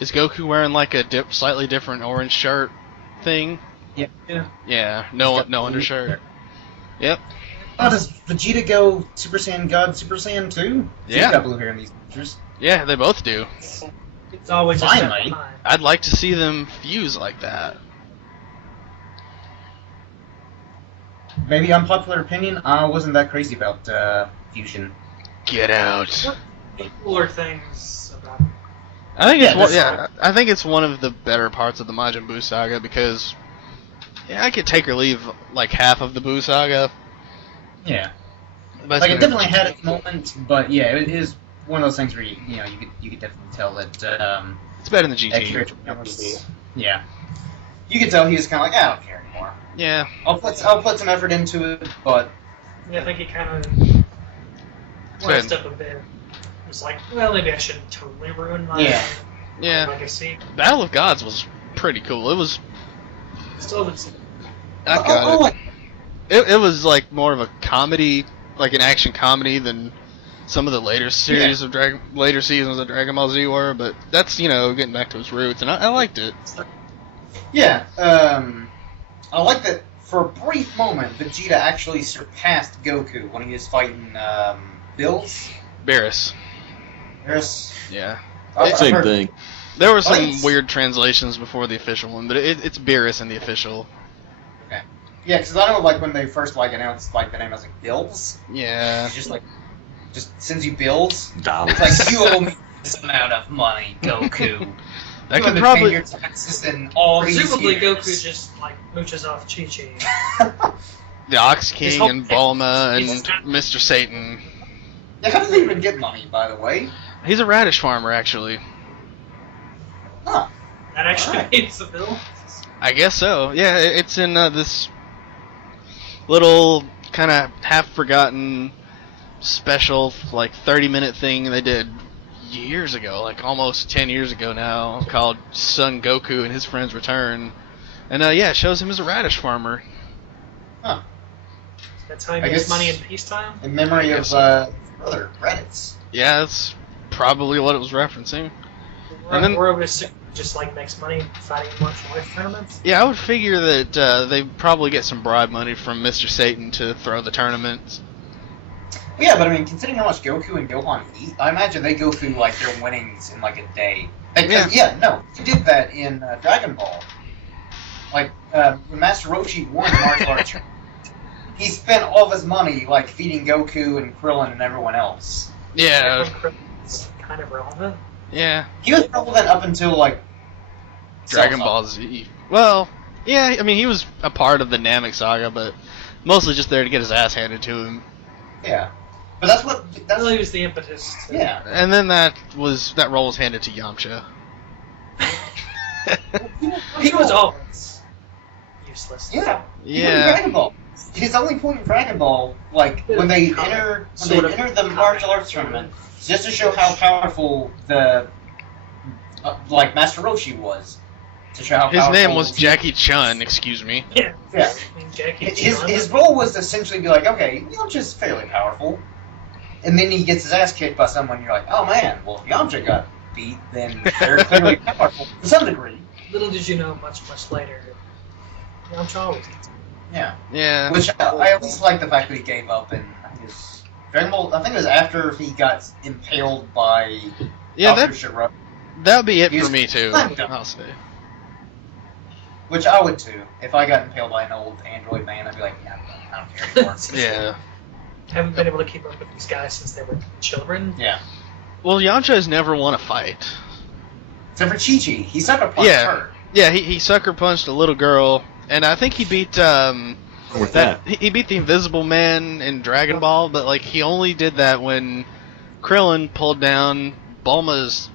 Is Goku wearing like a slightly different orange shirt thing? Yeah. Yeah, no undershirt. Yep. Oh, does Vegeta go Super Saiyan God Super Saiyan too? Yeah. He's got blue hair in these pictures. Yeah, they both do. It's always just that Finally. time. I'd like to see them fuse like that. Maybe unpopular opinion, I wasn't that crazy about fusion. Get out. Cooler things about it. I think it's Yeah, I think it's one of the better parts of the Majin Buu saga because I could take or leave like half of the Buu saga. Yeah. But Like, it definitely had its moments, but yeah, it is one of those things where you could definitely tell that it's better than GT. extra. Yeah. You could tell he was kind of like, I don't care anymore. Yeah. I'll put some effort into it, but Yeah, I think he kind of Good. messed up a bit. It was like, well, maybe I shouldn't totally ruin my Yeah. legacy. Battle of Gods was pretty cool. It was. Still haven't seen I got it. It was like more of a comedy, like an action comedy than some of the later series of later seasons of Dragon Ball Z were. But that's getting back to its roots, and I liked it. yeah. I like that for a brief moment, Vegeta actually surpassed Goku when he was fighting Bills. Beerus. There's Yeah. I've Same heard- thing. There were some Nice. weird translations before the official one, but it's Beerus in the official. Yeah, because I know like when they first announced the name, I was like Bills. Yeah. It's just sends you bills. Dollars. It's like you owe me this amount of money, Goku. That You could haven't probably. paid your taxes in all these Presumably years. Goku just like mooches off Chi-Chi. The Ox His King whole- and Bulma He's- and Mr. Satan. Yeah, how does he even get money, by the way? He's a radish farmer, actually. Huh. That actually Alright. pays the bill. I guess so. Yeah, it's in this little kind of half-forgotten special, like 30-minute thing they did years ago, like almost 10 years ago now, called Son Goku and His Friends Return. And yeah, it shows him as a radish farmer. Huh. That's how he I makes guess- money in peacetime? In memory of Yes. brother Reddits. Yeah, that's probably what it was referencing. Or, And then- or it was just like makes money fighting in martial arts tournaments? Yeah, I would figure that they probably get some bribe money from Mr. Satan to throw the tournaments. Yeah, but I mean, considering how much Goku and Gohan eat, I imagine they go through like their winnings in like a day. Because, no, you did that in Dragon Ball. Like when Master Roshi won the martial arts, tournament, he spent all of his money like feeding Goku and Krillin and everyone else. Yeah, It's kind of relevant. yeah. He was relevant up until like Dragon Cell Ball Z. Well, yeah, I mean, he was a part of the Namek saga, but mostly just there to get his ass handed to him. Yeah, but that's what That really was the impetus. To, yeah. And then that role was handed to Yamcha. He was always useless. Yeah. Even in Yeah. Dragon Ball. His only point in Dragon Ball, like when they enter the martial arts tournament, is just to show how powerful the like Master Roshi was. To show how His powerful name was Jackie Chun, excuse me. Yeah. Yeah. I mean, Jackie His role was to essentially be like, okay, Yamcha's fairly powerful, and then he gets his ass kicked by someone. You're like, oh man, well if Yamcha got beat, then they're clearly powerful to some degree. Little did you know, much later, Yamcha always eats. Yeah. Yeah. Which I at least like the fact that he gave up in his Dragon Ball. I think it was after he got impaled by Yeah, Dr. that Shiro, that'd be it He's for me too. slammed him. I'll say. which I would too. If I got impaled by an old android man, I'd be like, yeah, I don't care anymore. Yeah. Haven't been able to keep up with these guys since they were children. Yeah. Well, Yamcha has never won a fight. Except for Chi-Chi. He sucker punched Yeah. her. Yeah, he sucker punched a little girl, and I think he beat With that. he beat the Invisible Man in Dragon Ball, but like he only did that when Krillin pulled down Bulma's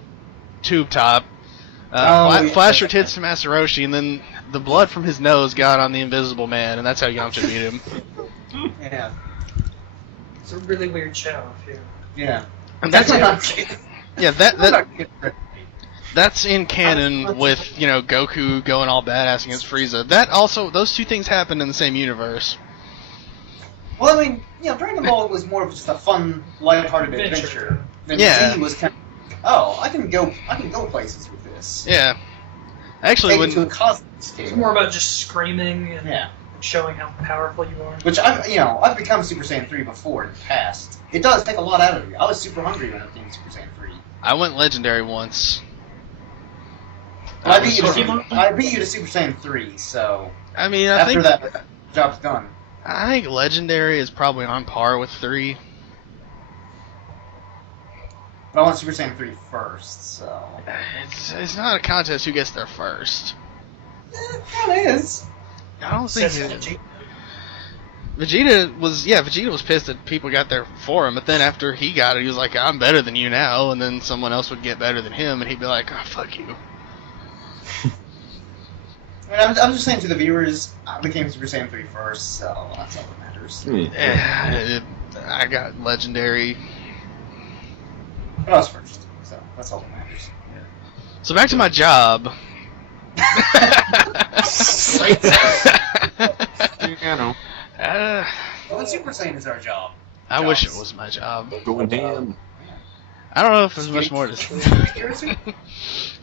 tube top, Yeah. flashed her tits to Master Roshi, and then the blood from his nose got on the Invisible Man, and that's how Yamcha beat him. Yeah. It's a really weird show. If you Yeah. And that's yeah I'm not kidding. that's in canon with Goku going all badass against Frieza. That also those two things happened in the same universe. Well, I mean, Dragon Ball was more of just a fun, lighthearted Adventure. adventure. Then Yeah. Z was kind of, oh, I can go places with this. Yeah, actually, Take it to a when cosmic it's scale. more about just screaming and Yeah. showing how powerful you are. Which I've become Super Saiyan 3 before in the past. It does take a lot out of you. I was super hungry when I became Super Saiyan 3. I went legendary once. But I beat you Pokemon? to Super Saiyan 3, so I mean, after that, job's done. I think legendary is probably on par with 3. But I want Super Saiyan 3 first, so It's not a contest who gets there first. it kind of is. I don't think Says it, Vegeta was pissed that people got there for him, but then after he got it, he was like, I'm better than you now, and then someone else would get better than him, and he'd be like, oh, fuck you. I mean, I'm just saying to the viewers, I became Super Saiyan 3 first, so that's all that matters. I got legendary. But I was first, so that's all that matters. So back to my job. You know, Well, Super Saiyan is our job. I wish it was my job. going ham. I don't know if there's much more to say.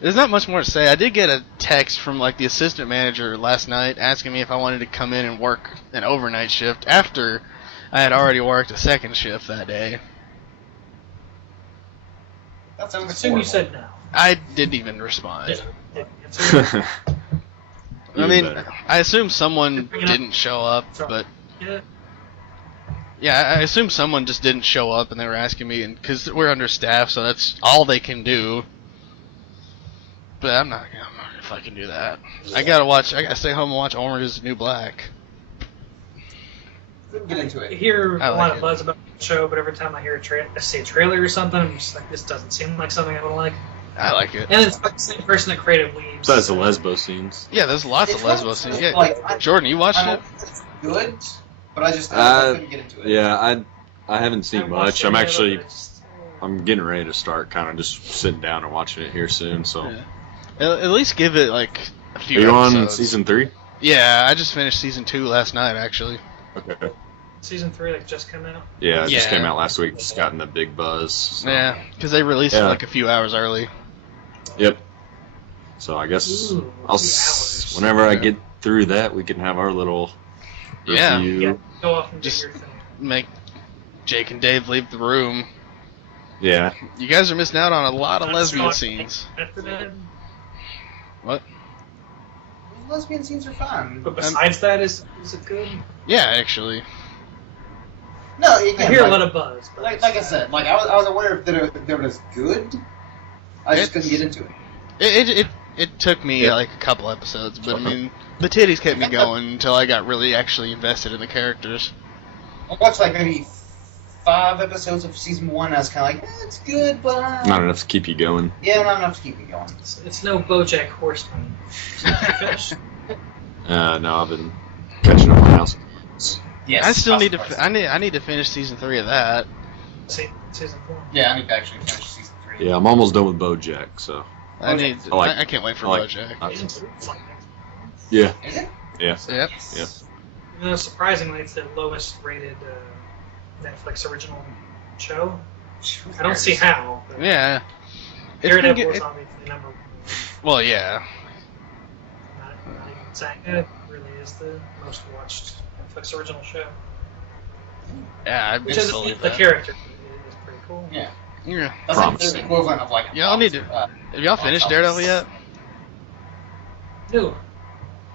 There's not much more to say. I did get a text from like the assistant manager last night asking me if I wanted to come in and work an overnight shift after I had already worked a second shift that day. That sounds I assume you horrible. said no. I didn't even respond. Didn't answer. I mean, better. I assume someone didn't show up, but Yeah. yeah, I assume someone just didn't show up and they were asking me, and because we're understaffed, so that's all they can do. But I'm not gonna fucking do that. I gotta stay home and watch Orange is the New Black. Get into I it. hear I a like lot of it. buzz about the show, but every time I hear I see a trailer or something, I'm just like, this doesn't seem like something I would like. I like it. And it's like the same person that created Weebs. Besides the lesbo scenes. Yeah, there's lots It's of lesbo scenes. Yeah, like, Jordan, you watched I it? don't think it's good, but I couldn't get into it. Yeah, I haven't I seen haven't watched much. any of it, but it's I'm getting ready to start kind of just sitting down and watching it here soon. So, Yeah. At least give it like a are few you on episodes. season 3? Yeah, I just finished season 2 last night, actually. Okay. season 3 like just come out. Yeah, it just Yeah. came out last week. It's gotten a big buzz. So. Yeah, because they released it Yeah. like a few hours early. Yep. So I guess Ooh, I'll 2 hours. whenever I Yeah. get through that, we can have our little Yeah. review. Yeah, go off and do Just- your thing. Make Jake and Dave leave the room. Yeah. You guys are missing out on a lot of I'm lesbian sorry. scenes. After that, What? Lesbian scenes are fun. but besides that, is it good? Yeah, actually. No, I again, hear a like, lot of buzz. But like I said, like I was aware that it was good. I just couldn't get into it. It took me Yeah. like a couple episodes, but I mean, the titties kept me going until I got really actually invested in the characters. I watched like maybe 5 episodes of season 1. I was kind of like, it's good, but Not enough to keep you going. yeah, not enough to keep me going. it's no BoJack Horseman. Finished. No, I've been catching up on House. Yes, I still House need of to. Cards. I need to finish season 3 of that. Season 4. Yeah, I need to actually finish season 3. Yeah, I'm almost done with BoJack. So I Okay. need. I I can't wait for I like- BoJack. Season 3 is like next month. yeah, Is it? yeah. Yep. Yeah. You know, surprisingly, it's the lowest rated Netflix original show. I don't see how. But Yeah. It's been Daredevil good- is obviously number 1. well, yeah. Not even saying it really is the most watched Netflix original show. Yeah, I Which is believe the that. character is pretty cool. Yeah. Yeah. That's like Promise. the equivalent of like. Yeah, I'll need to- Have y'all finished Daredevil yet? No.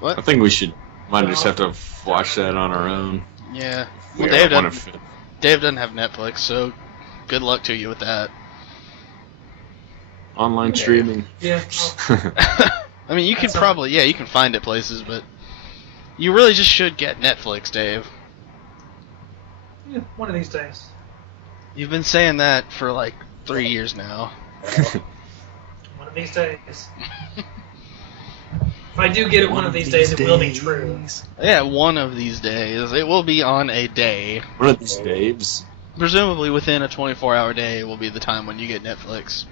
I think we might just have to watch that on our own. Yeah. We Well, Dave don't wanna doesn't, Dave doesn't have Netflix, so good luck to you with that. online streaming. Yeah. I mean, you can That's probably, you can find it places, but you really just should get Netflix, Dave. Yeah, one of these days. You've been saying that for like 3 years now. One of these days. If I do get it one of these days, it will be true. Yeah, one of these days. It will be on a day. One of these days. Presumably within a 24-hour day will be the time when you get Netflix.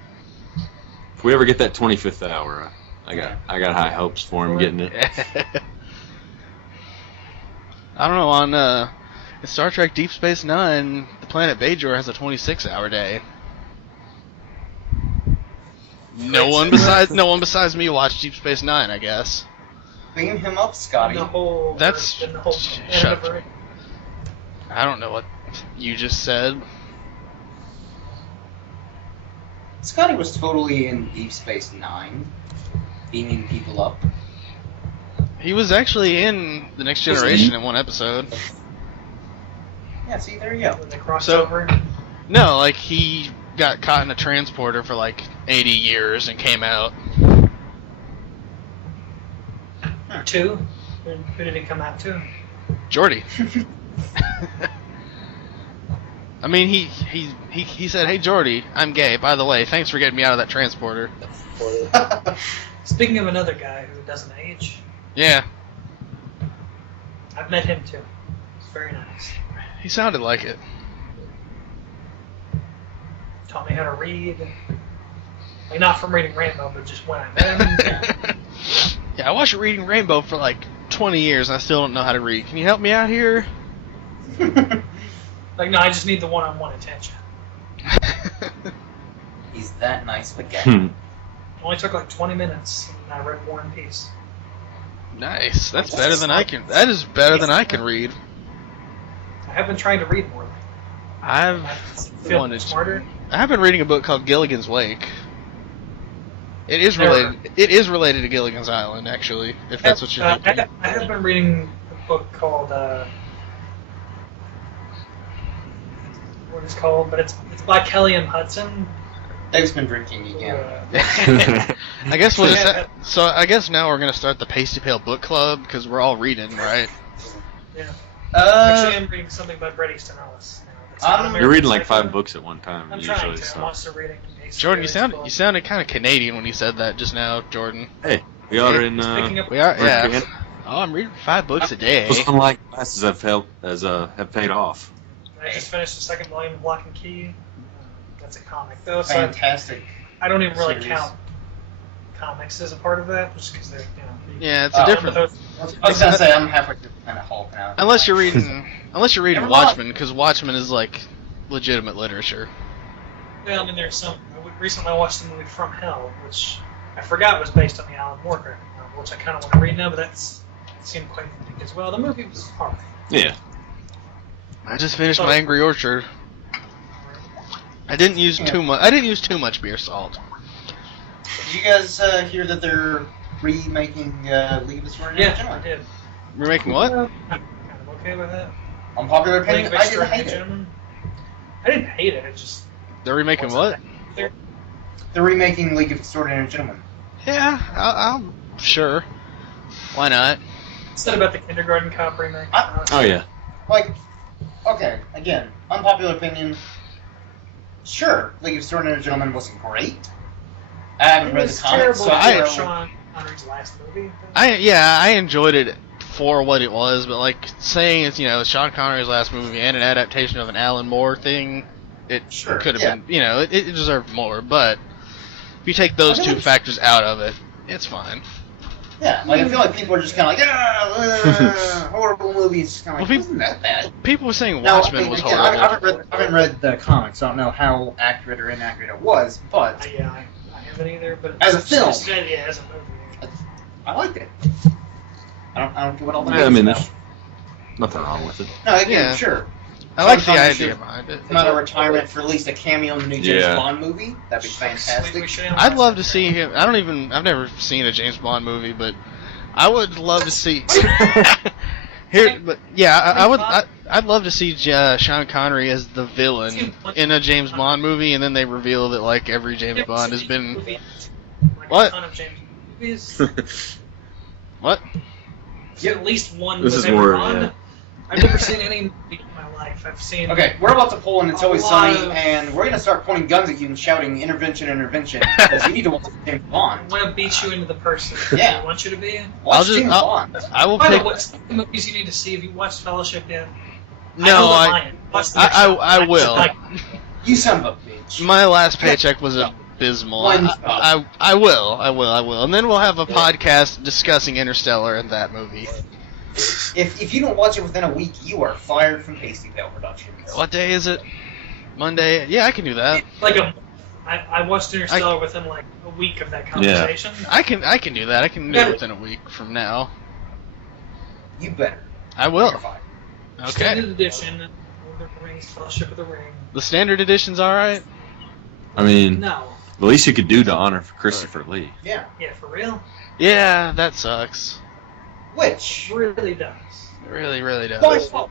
If we ever get that 25th hour, I got high hopes for him getting it. I don't know, on in Star Trek Deep Space Nine, the planet Bajor has a 26-hour day. No one besides me watched Deep Space Nine, I guess. Beam him up, Scotty. The whole. That's- the whole shut anniversary. I don't know what you just said. Scotty was totally in Deep Space Nine, beaming people up. He was actually in The Next Was he? Generation in one episode. Yeah, see, there you go. When they crossed So- over. No, like he got caught in a transporter for like 80 years and came out. 2. Who did he come out to? Jordy. I mean, he said, "Hey Jordy, I'm gay. By the way, thanks for getting me out of that transporter." Speaking of another guy who doesn't age, Yeah, I've met him too. He's very nice. he sounded like it. Taught me how to read. Like, not from reading Rainbow, but just when I met him. Yeah, I watched Reading Rainbow for like 20 years and I still don't know how to read. Can you help me out here? Like, no, I just need the one-on-one attention. He's that nice of a guy. It only took like 20 minutes, and I read War and Peace. Nice. That's better than I can. That is better than I can read. I have been trying to read more. I've I feel wanted to. smarter. I've been reading a book called Gilligan's Wake. It is Never. related. It is related to Gilligan's Island, actually. If that's what you're thinking. I have been reading a book called what it's called, but it's by Kelly M. Hudson. Dave's been drinking again. I guess we'll just Yeah. so I guess now we're gonna start the Pasty Pale Book Club because we're all reading, right? Yeah. Actually, Uh, I'm reading something by Bret Easton Ellis. You're reading like 5 books at one time I'm usually. trying to. I'm So also reading. Ace Jordan, you Attorney's sounded kind of Canadian when you said that just now, Jordan. hey, we are in. book. He's picking up. We are, yeah. Recommend- Oh, I'm reading 5 books a day. Those online classes have paid off. I just finished the second volume of Lock and Key. That's a comic, though, so Fantastic. I don't even really series. count comics as a part of that, just because they're, Yeah, it's Oh, a different. those- I was gonna say I'm halfway through Planet Hulk now. Unless you're reading Never mind. Watchmen, because Watchmen is like legitimate literature. Well, I mean, there's some. Recently, I watched the movie From Hell, which I forgot was based on the Alan Moore graphic novel, which I kind of want to read now, but it seemed quite unique as well. The movie was hard. Yeah. I just finished my Angry Orchard. I didn't use too much. I didn't use too much beer salt. Did you guys hear that they're remaking League of Extraordinary Yeah, I Gentlemen? did. We're making what? I'm kind of okay with that. Unpopular League opinion, of I didn't Extraordinary hate it. Gentlemen. I didn't hate it. It just They're remaking what? They're- They're remaking League of Extraordinary Gentlemen. Yeah, I'm sure. Why not? Instead about the Kindergarten Cop remake. Oh yeah. Like, okay, again, unpopular opinion. Sure, League of Extraordinary Gentlemen wasn't great. I haven't It read was the comics, terrible. so I I- don't know. Sean Connery's last movie. I enjoyed it for what it was, but like saying it's Sean Connery's last movie and an adaptation of an Alan Moore thing, it Sure, could have yeah. been it deserved more. But if you take those I two mean- factors out of it, it's fine. Yeah, like I feel like people are just kind of like, horrible movies. Kind of like, Well, wasn't that bad? People were saying Now, Watchmen I mean, was again, horrible. I haven't read the comics, so I don't know how accurate or inaccurate it was, but I haven't either. But As a film. yeah, as a movie. I liked it. I don't get what all the Yeah, I mean, about. there's nothing wrong with it. No, again, Yeah. sure. I like the Sean Connery idea should behind it. come out of retirement for at least a cameo in the new James Yeah. Bond movie. That'd be We fantastic. should I'd love to see him. I've never seen a James Bond movie, but I would love to see. Here, but yeah, I'd love to see Sean Connery as the villain in a James Bond movie, and then they reveal that like every James Bond has been What? A ton of James movies. what? At least one. This with is more, every Bond. yeah. I've never seen any movie in my life. I've seen. Okay, we're about to pull in It's A Always lot Sunny, of- and we're gonna start pointing guns at you and shouting "Intervention, intervention!" because you need to watch James I Bond. want to beat you into the person Yeah. I want you to be. Watch just- James I'll- Bond. I will By the pick. way, what's the movies you need to see? Have you watched Fellowship yet? No, I I will. You son of a bitch. My last paycheck was abysmal. One I will, and then we'll have a podcast discussing Interstellar and that movie. If you don't watch it within a week, you are fired from Pasty Tail Productions. What day is it? Monday. Yeah, I can do that. I watched Interstellar within like a week of that conversation. I can do that. I can do it within a week from now. You better. I will. You're fired. Okay. Standard edition, Lord of the Rings, Fellowship of the Ring. The standard edition's all right. I mean, No. the least you could do to honor Christopher Lee. Yeah. Yeah, for real? Yeah, that sucks. Which, It really does. It really, really by does. far,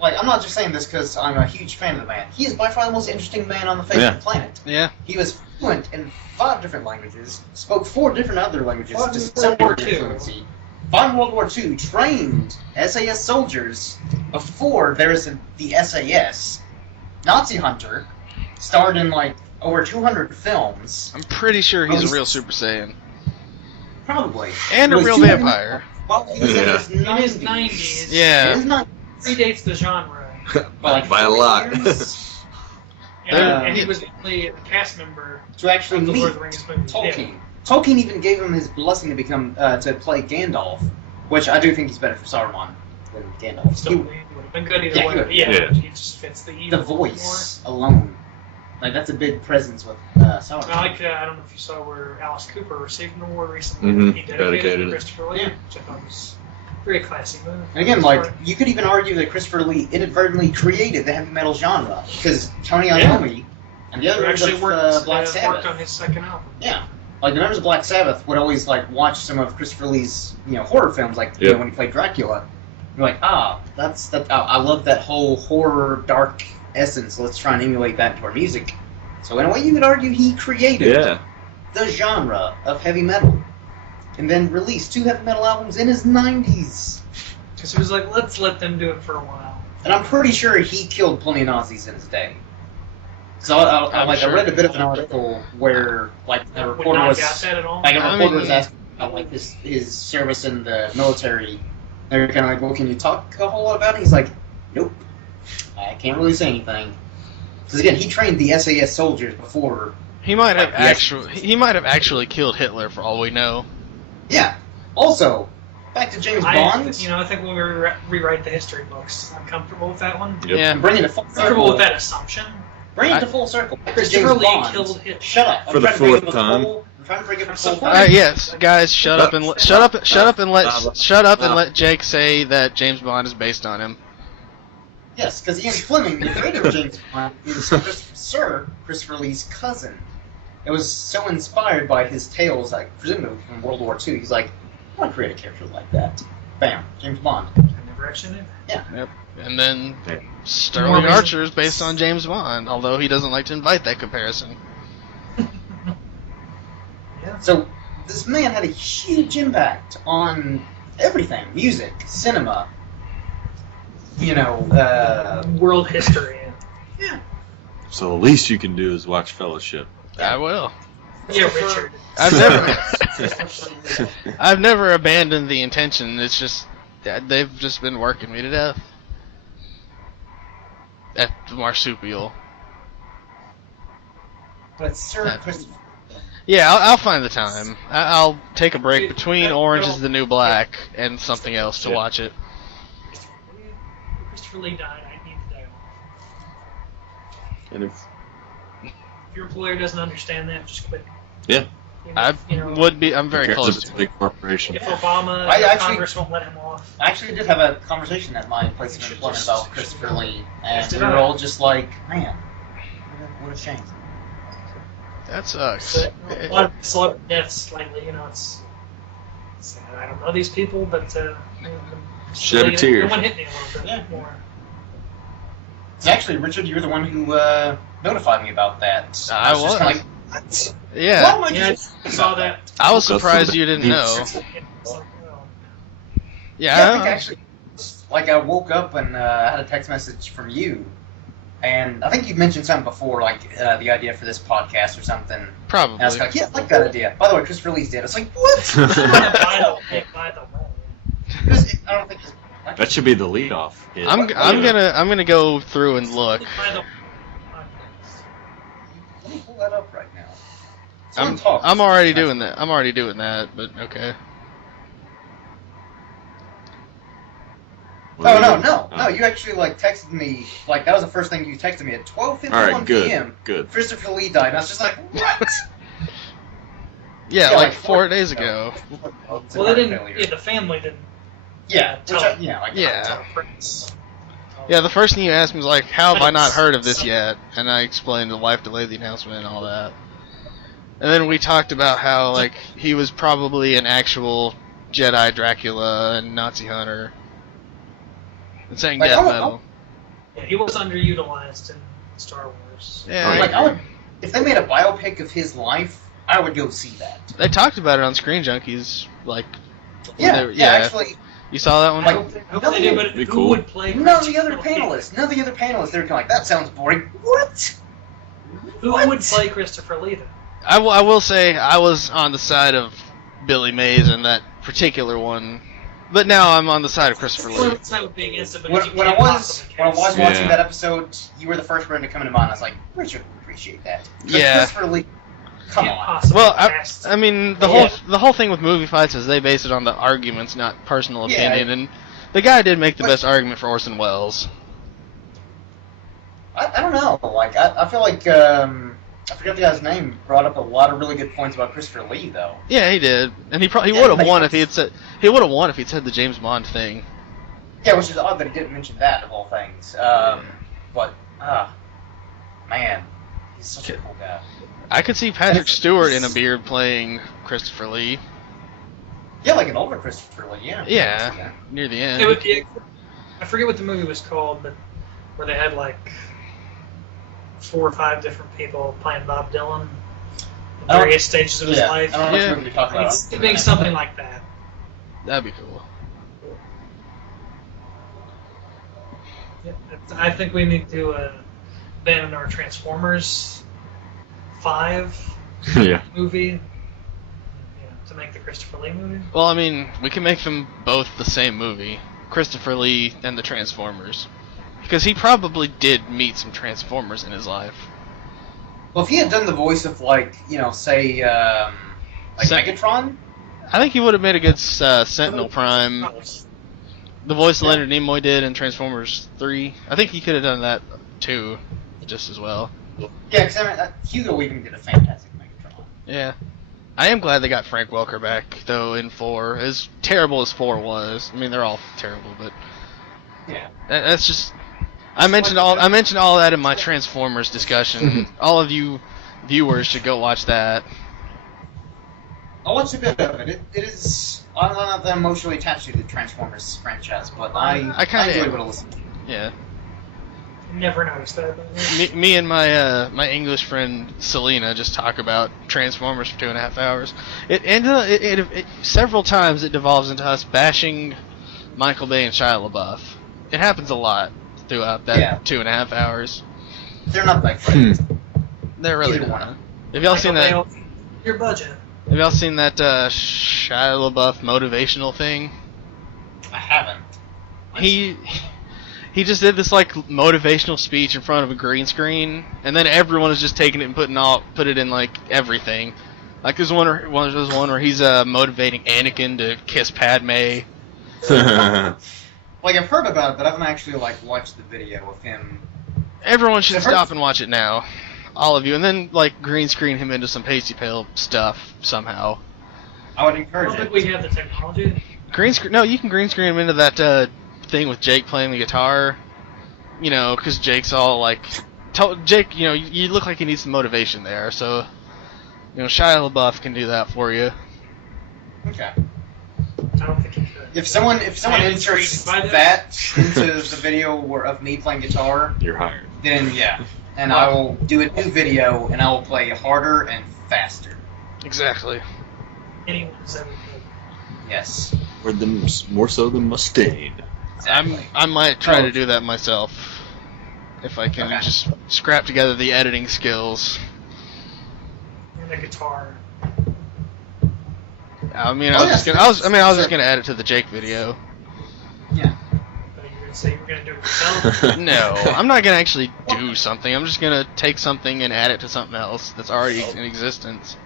like, I'm not just saying this because I'm a huge fan of the man. He is by far the most interesting man on the face of the planet. Yeah. He was fluent in 5 different languages, spoke 4 different other languages, Fought in just World War separate II. fluency. Fought in World War II, trained SAS soldiers before there was the SAS. Nazi hunter, starred in like over 200 films, I'm pretty sure he's a real Super Saiyan. probably. And a Was real 200 vampire. Well, he was Yeah. in his 90s. In his 90s. Yeah. In his 90s. Predates the genre. By, By a 4 lot. years And he was the only cast member to actually of the meet Lord of the Rings movies. Tolkien. Tolkien even gave him his blessing to become to play Gandalf, which I do think he's better for Saruman than Yeah. Gandalf. Still, he would have been good either Yeah, he way. would. But yeah, Yeah. he just fits the evil The voice alone, like that's a big presence with Saruman. I like, I don't know if you saw where Alice Cooper received an award recently. Mhm. He dedicated Dedicated to it. Christopher Lee, Yeah. which I thought was a very classy move. And again, like you could even argue that Christopher Lee inadvertently created the heavy metal genre because Tony Yeah. Iommi and the other Who members actually of worked, Black worked Sabbath. on his second album. Yeah, like the members of Black Sabbath would always like watch some of Christopher Lee's horror films, like Yeah. when he played Dracula. You're like, that's that. I love that whole horror dark essence. Let's try and emulate that into our music. So in a way, you could argue he created Yeah. the genre of heavy metal, and then released 2 heavy metal albums in his 90s. Because he was like, let's let them do it for a while. And I'm pretty sure he killed plenty of Nazis in his day. So I sure. read a bit of an article where like the Would reporter not was doubt that at all. like a I reporter mean- was asking about like his service in the military. They were kind of like, well, can you talk a whole lot about it? He's like, nope. I can't really say anything. Because again, he trained the SAS soldiers before. He might have Yes. actually killed Hitler for all we know. Yeah. Also, back to James I Bond. think when we rewrite the history books, I'm comfortable with that one. Yep. Yeah. And bring it to full Comfortable circle. with that assumption. Bring it to full circle. Back to Christopher James Lee Bond. killed Hitler. Shut up. I'm For the trying to bring fourth up a time. full- I'm trying to bring up a full All right, yes, guys, shut up and let Jake say that James Bond is based on him. Yes, because Ian Fleming, the creator of James Bond, is Sir Christopher Lee's cousin. It was so inspired by his tales, like presumably from World War II. He's like, I want to create a character like that. Bam, James Bond. I never actually knew that. And then More Sterling reason- Archer is based on James Bond, although he doesn't like to invite that comparison. Yeah. So this man had a huge impact on everything: music, cinema. World history. So the least you can do is watch Fellowship. I will. Yeah, Richard. I've never abandoned the intention. It's just they've just been working me to death at the marsupial. But Sir Christopher. Yeah, I'll find the time. I'll take a break between Orange is the New Black and something else to watch it. Christopher Lee died. I need to die off. And if If your employer doesn't understand that, just quit. Yeah. I'm very close it's a to it. big corporation. If Obama, I actually- Congress won't let him off. I actually did have a conversation at my place of employment about Christopher Lee, and Yes, we did were I? all just like, man, what a shame. That sucks. So, a lot of celebrity deaths lately, it's I don't know these people, but Shed a tear. Everyone hit me a little bit Yeah. more. So actually, Richard, you're the one who notified me about that. I was. Just was. kinda like, what? Why Yeah, am I Yeah, I just saw that. I was Go through surprised the you didn't beats. know. It's like, oh. Yeah, I think Yeah, actually, like I woke up and had a text message from you, and I think you mentioned something before, like the idea for this podcast or something. And I probably. was like, yeah, I like that idea. By the way, Christopher Lee's dead. I was like, what? By the way. I don't think. That should be the lead off. I'm gonna go through and look. By the Let me pull that up right now. I'm Someone talk. already doing that. I'm already doing that, but okay. Oh no! You actually like texted me like that was the first thing you texted me at 12:51 All right, good, p.m. good. Christopher Lee died, and I was just like, what? Yeah, Yeah, like like 4 days ago. well, they didn't. Yeah, the family didn't. Yeah, tell which I, him. yeah, like Yeah. Tell Prince. Yeah, the first thing you asked me was like, how have I not heard of this yet? And I explained the wife delayed the announcement and all that. And then we talked about how like he was probably an actual Jedi Dracula and Nazi hunter. And saying Like, death I would- metal. Yeah, he was underutilized in Star Wars. Yeah, Like I would, if they made a biopic of his life, I would go see that. they talked about it on Screen Junkies. Like, Yeah, they- yeah. Actually, you saw that one? I hope they do, but Be who cool. would play? none of the Christopher other Lee? panelists, they're kind of like that sounds boring. What? Who What? would play Christopher Lee then? I will say I was on the side of Billy Mays in that particular one, but now I'm on the side of Christopher Well, Lee. it's not being instant, but When, you when I can't was possibly when I was cast- watching Yeah. that episode, you were the first person to come into mind. I was like, Richard would appreciate that. But Yeah. Christopher Lee, come can't on. possibly Well, cast- I mean, Yeah. the whole thing with movie fights is they base it on the arguments, not personal Yeah. opinion. And the guy did make the But- best argument for Orson Welles. I don't know. Like I feel like I forget the guy's name. Brought up a lot of really good points about Christopher Lee, though. Yeah, he did, and he Yeah, would have but- won if he had said the James Bond thing. Yeah, which is odd that he didn't mention that of all things. But man, he's such a cool guy. I could see Patrick Stewart in a beard playing Christopher Lee. Yeah, like an older Christopher Lee. Yeah. Yeah, near the end. I forget what the movie was called, but where they had like 4 or 5 different people playing Bob Dylan in I don't- various stages of his Yeah, life. I don't know Yeah. which movie you're talking about. It's being something like that. That'd be cool. Yeah, I think we need to abandon our Transformers 5 Yeah. movie to make the Christopher Lee movie. Well, I mean, we can make them both the same movie, Christopher Lee and the Transformers. Because he probably did meet some Transformers in his life. Well, if he had done the voice of, like, say, Sen- Megatron? I think he would have made a good Sentinel Prime. The voice Yeah. Leonard Nimoy did in Transformers 3. I think he could have done that too, just as well. Yeah, because I mean, Hugo Weaving did a fantastic Megatron. Yeah. I am glad they got Frank Welker back, though, in 4. As terrible as 4 was. I mean, they're all terrible, but Yeah. that's just... I mentioned all that in my Transformers discussion. All of you viewers should go watch that. I watched a bit of it. It is... I'm not that emotionally attached to the Transformers franchise, but I kinda enjoyed am. what I listened to. Yeah. Never noticed that. But, Me and my English friend Selena just talk about Transformers for 2.5 hours. It several times it devolves into us bashing Michael Bay and Shia LaBeouf. It happens a lot throughout that 2.5 hours. They're not that great. They're really Either not. one. Have y'all seen that? Your budget. Have y'all seen that Shia LaBeouf motivational thing? I haven't. He just did this like motivational speech in front of a green screen, and then everyone is just taking it and put it in like everything. Like there's one where he's motivating Anakin to kiss Padme. Like, I've heard about it, but I haven't actually, like, watched the video of him. Everyone should I've heard- stop and watch it now, all of you, and then like green screen him into some Pasty Pale stuff somehow. I would I encourage don't it. think we have the technology. Green screen? No, you can green screen him into that thing with Jake playing the guitar. You know, because Jake's all like, Jake. You know, you look like he needs some motivation there. So, you know, Shia LaBeouf can do that for you. Okay. I don't think you could. If someone And inserts by the- that into the video of me playing guitar, You're hired. then yeah. And I will do a new video, and I will play harder and faster. Exactly. Anyone's ever could. Yes. Or more so than Mustaine. Exactly. I might try Oh. to do that myself if I can Okay. just scrap together the editing skills. And the guitar. I mean, Oh, I was yeah. just gonna add it to the Jake video. Yeah. But you were going to say you were going to do it yourself. No, I'm not gonna actually do something. I'm just gonna take something and add it to something else that's already in existence.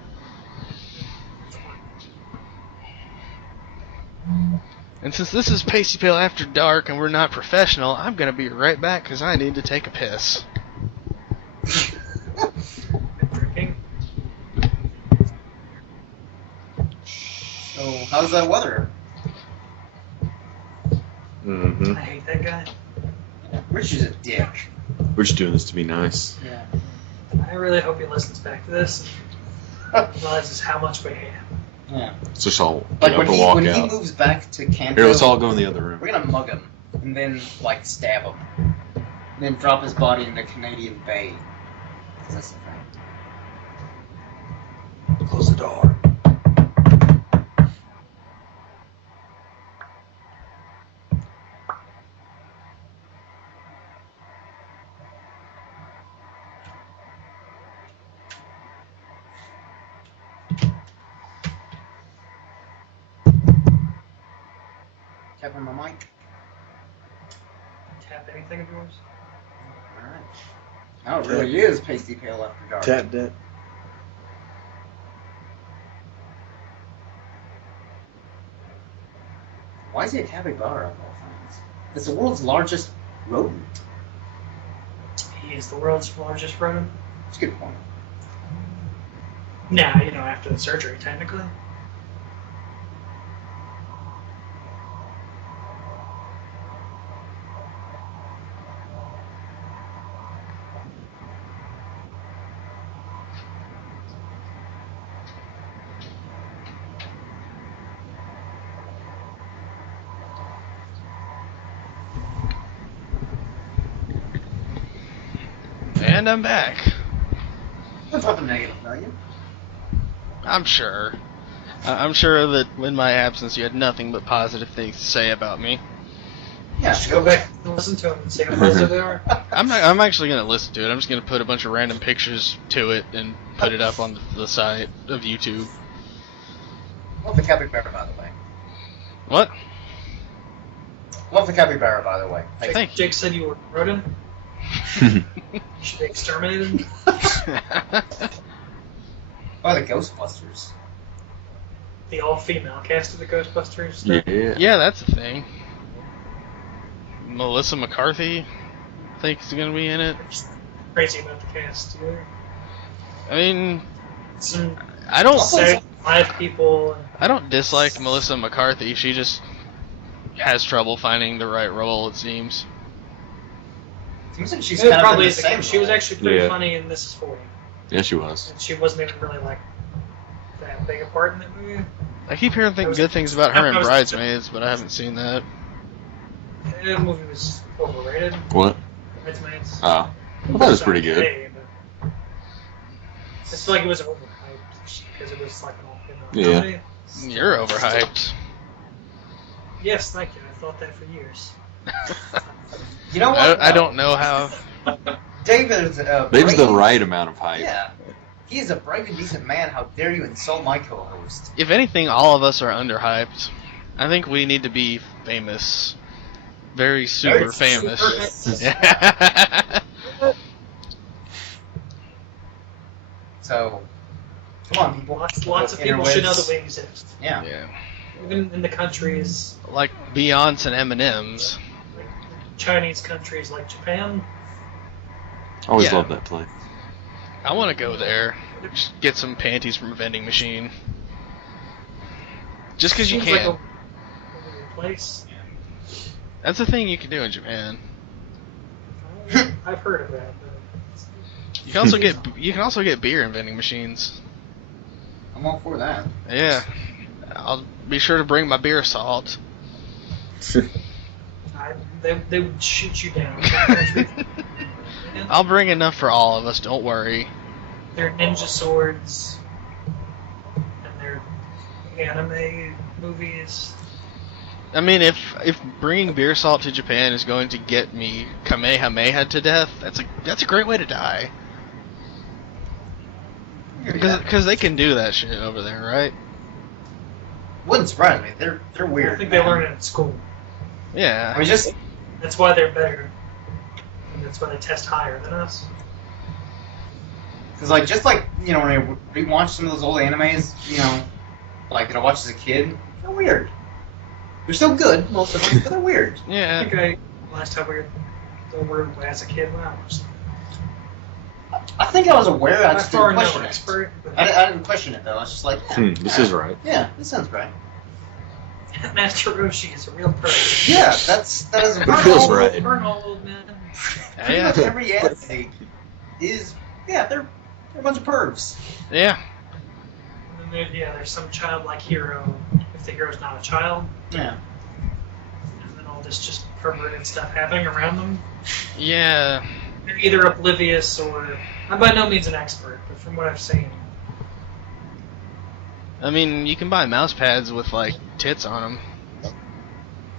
And since this is Pasty Pale After Dark and we're not professional, I'm gonna be right back because I need to take a piss. Been drinking. So, how's that weather? Mm-hmm. I hate that guy. Rich is a dick. We're just doing this to be nice. Yeah. I really hope he listens back to this and realizes how much we hate him. Yeah. So just all Like get when up and walk he out. moves back to Canada, Here, let's all go in the other room. we're gonna mug him and then like stab him, and then drop his body in the Canadian Bay. 'Cause that's the thing. Close the door. Tap on my mic. Tap anything of yours. All right. Oh, it really is Pasty Pale After Dark. Tap that. Why is he a capybara of all things? It's the world's largest rodent. He is the world's largest rodent. That's a good point. Now, you know, after the surgery, technically. And I'm back. That's not a negative million. I'm sure. I'm sure that in my absence you had nothing but positive things to say about me. Yeah, Just go back and listen to him and see how positive they are. I'm actually gonna listen to it. I'm just gonna put a bunch of random pictures to it and put it up on the site of YouTube. Love the capybara, by the way. What? Love the capybara, by the way. Thank you. Jake said you were rodent. You should be exterminated. Oh, the Ghostbusters. The all-female cast of the Ghostbusters. Yeah. Yeah, that's the thing. Melissa McCarthy, I think, is going to be in it. I'm just crazy about the cast. Either. I mean, Some I don't, live people. I don't dislike Melissa McCarthy. She just has trouble finding the right role, it seems. Seems like she's It kind probably of in is the the same case. She was role. actually pretty Yeah. funny in This Is 40. Yeah, she was. And she wasn't even really like that big a part in that movie. I keep hearing good things about her in Bridesmaids, but I haven't seen that. The movie was overrated. What? Bridesmaids. Oh. Well, that was pretty good. Okay, but I just feel like it was overhyped because it was like an all-female Yeah. comedy. You're overhyped. Yes, thank you. I thought that for years. You know what? I don't know how. David is Maybe the brave- right amount of hype. Yeah. He is a brave and decent man. How dare you insult my co-host? If anything, all of us are underhyped. I think we need to be famous. Very super Very famous. super- Yeah. So, come on, people. Lots of people should know that Interwebs. we exist. Yeah. Yeah. Even in the countries, Like Beyonce and M&M's. like Chinese countries like Japan. Always Yeah. loved that place. I want to go there. Just get some panties from a vending machine. Just because you Seems like can. a weird place. That's the thing you can do in Japan. I've heard of that. But You can also get beer in vending machines. I'm all for that. Yeah. I'll be sure to bring my beer salt. they would shoot you down. I'll bring enough for all of us, don't worry. Their ninja swords and their anime movies. I mean, if bringing beer salt to Japan is going to get me Kamehameha to death, that's a great way to die. Because they can do that shit over there, right? Wouldn't surprise me. They're I weird. think they learn it at school. I Yeah. mean, just That's why they're better. And that's why they test higher than us. because, like, when I rewatch some of those old animes, like that I watched as a kid, they're weird. They're still good, most of them, but they're weird. I Yeah. think last time we were as a kid when I watched them. I think I was aware. I By just far didn't no question it. expert. But I didn't question it though. I was just like, This is right. yeah, this sounds right. Master Roshi is a real person. Yeah, that is a It feels good right. Burn all old men. Pretty Yeah. much every anime is they're a bunch of pervs. Yeah. And then there's some childlike hero if the hero's not a child. Yeah. And then all this just perverted stuff happening around them. Yeah. They're either oblivious or... I'm by no means an expert, but from what I've seen... I mean, you can buy mouse pads with, like, tits on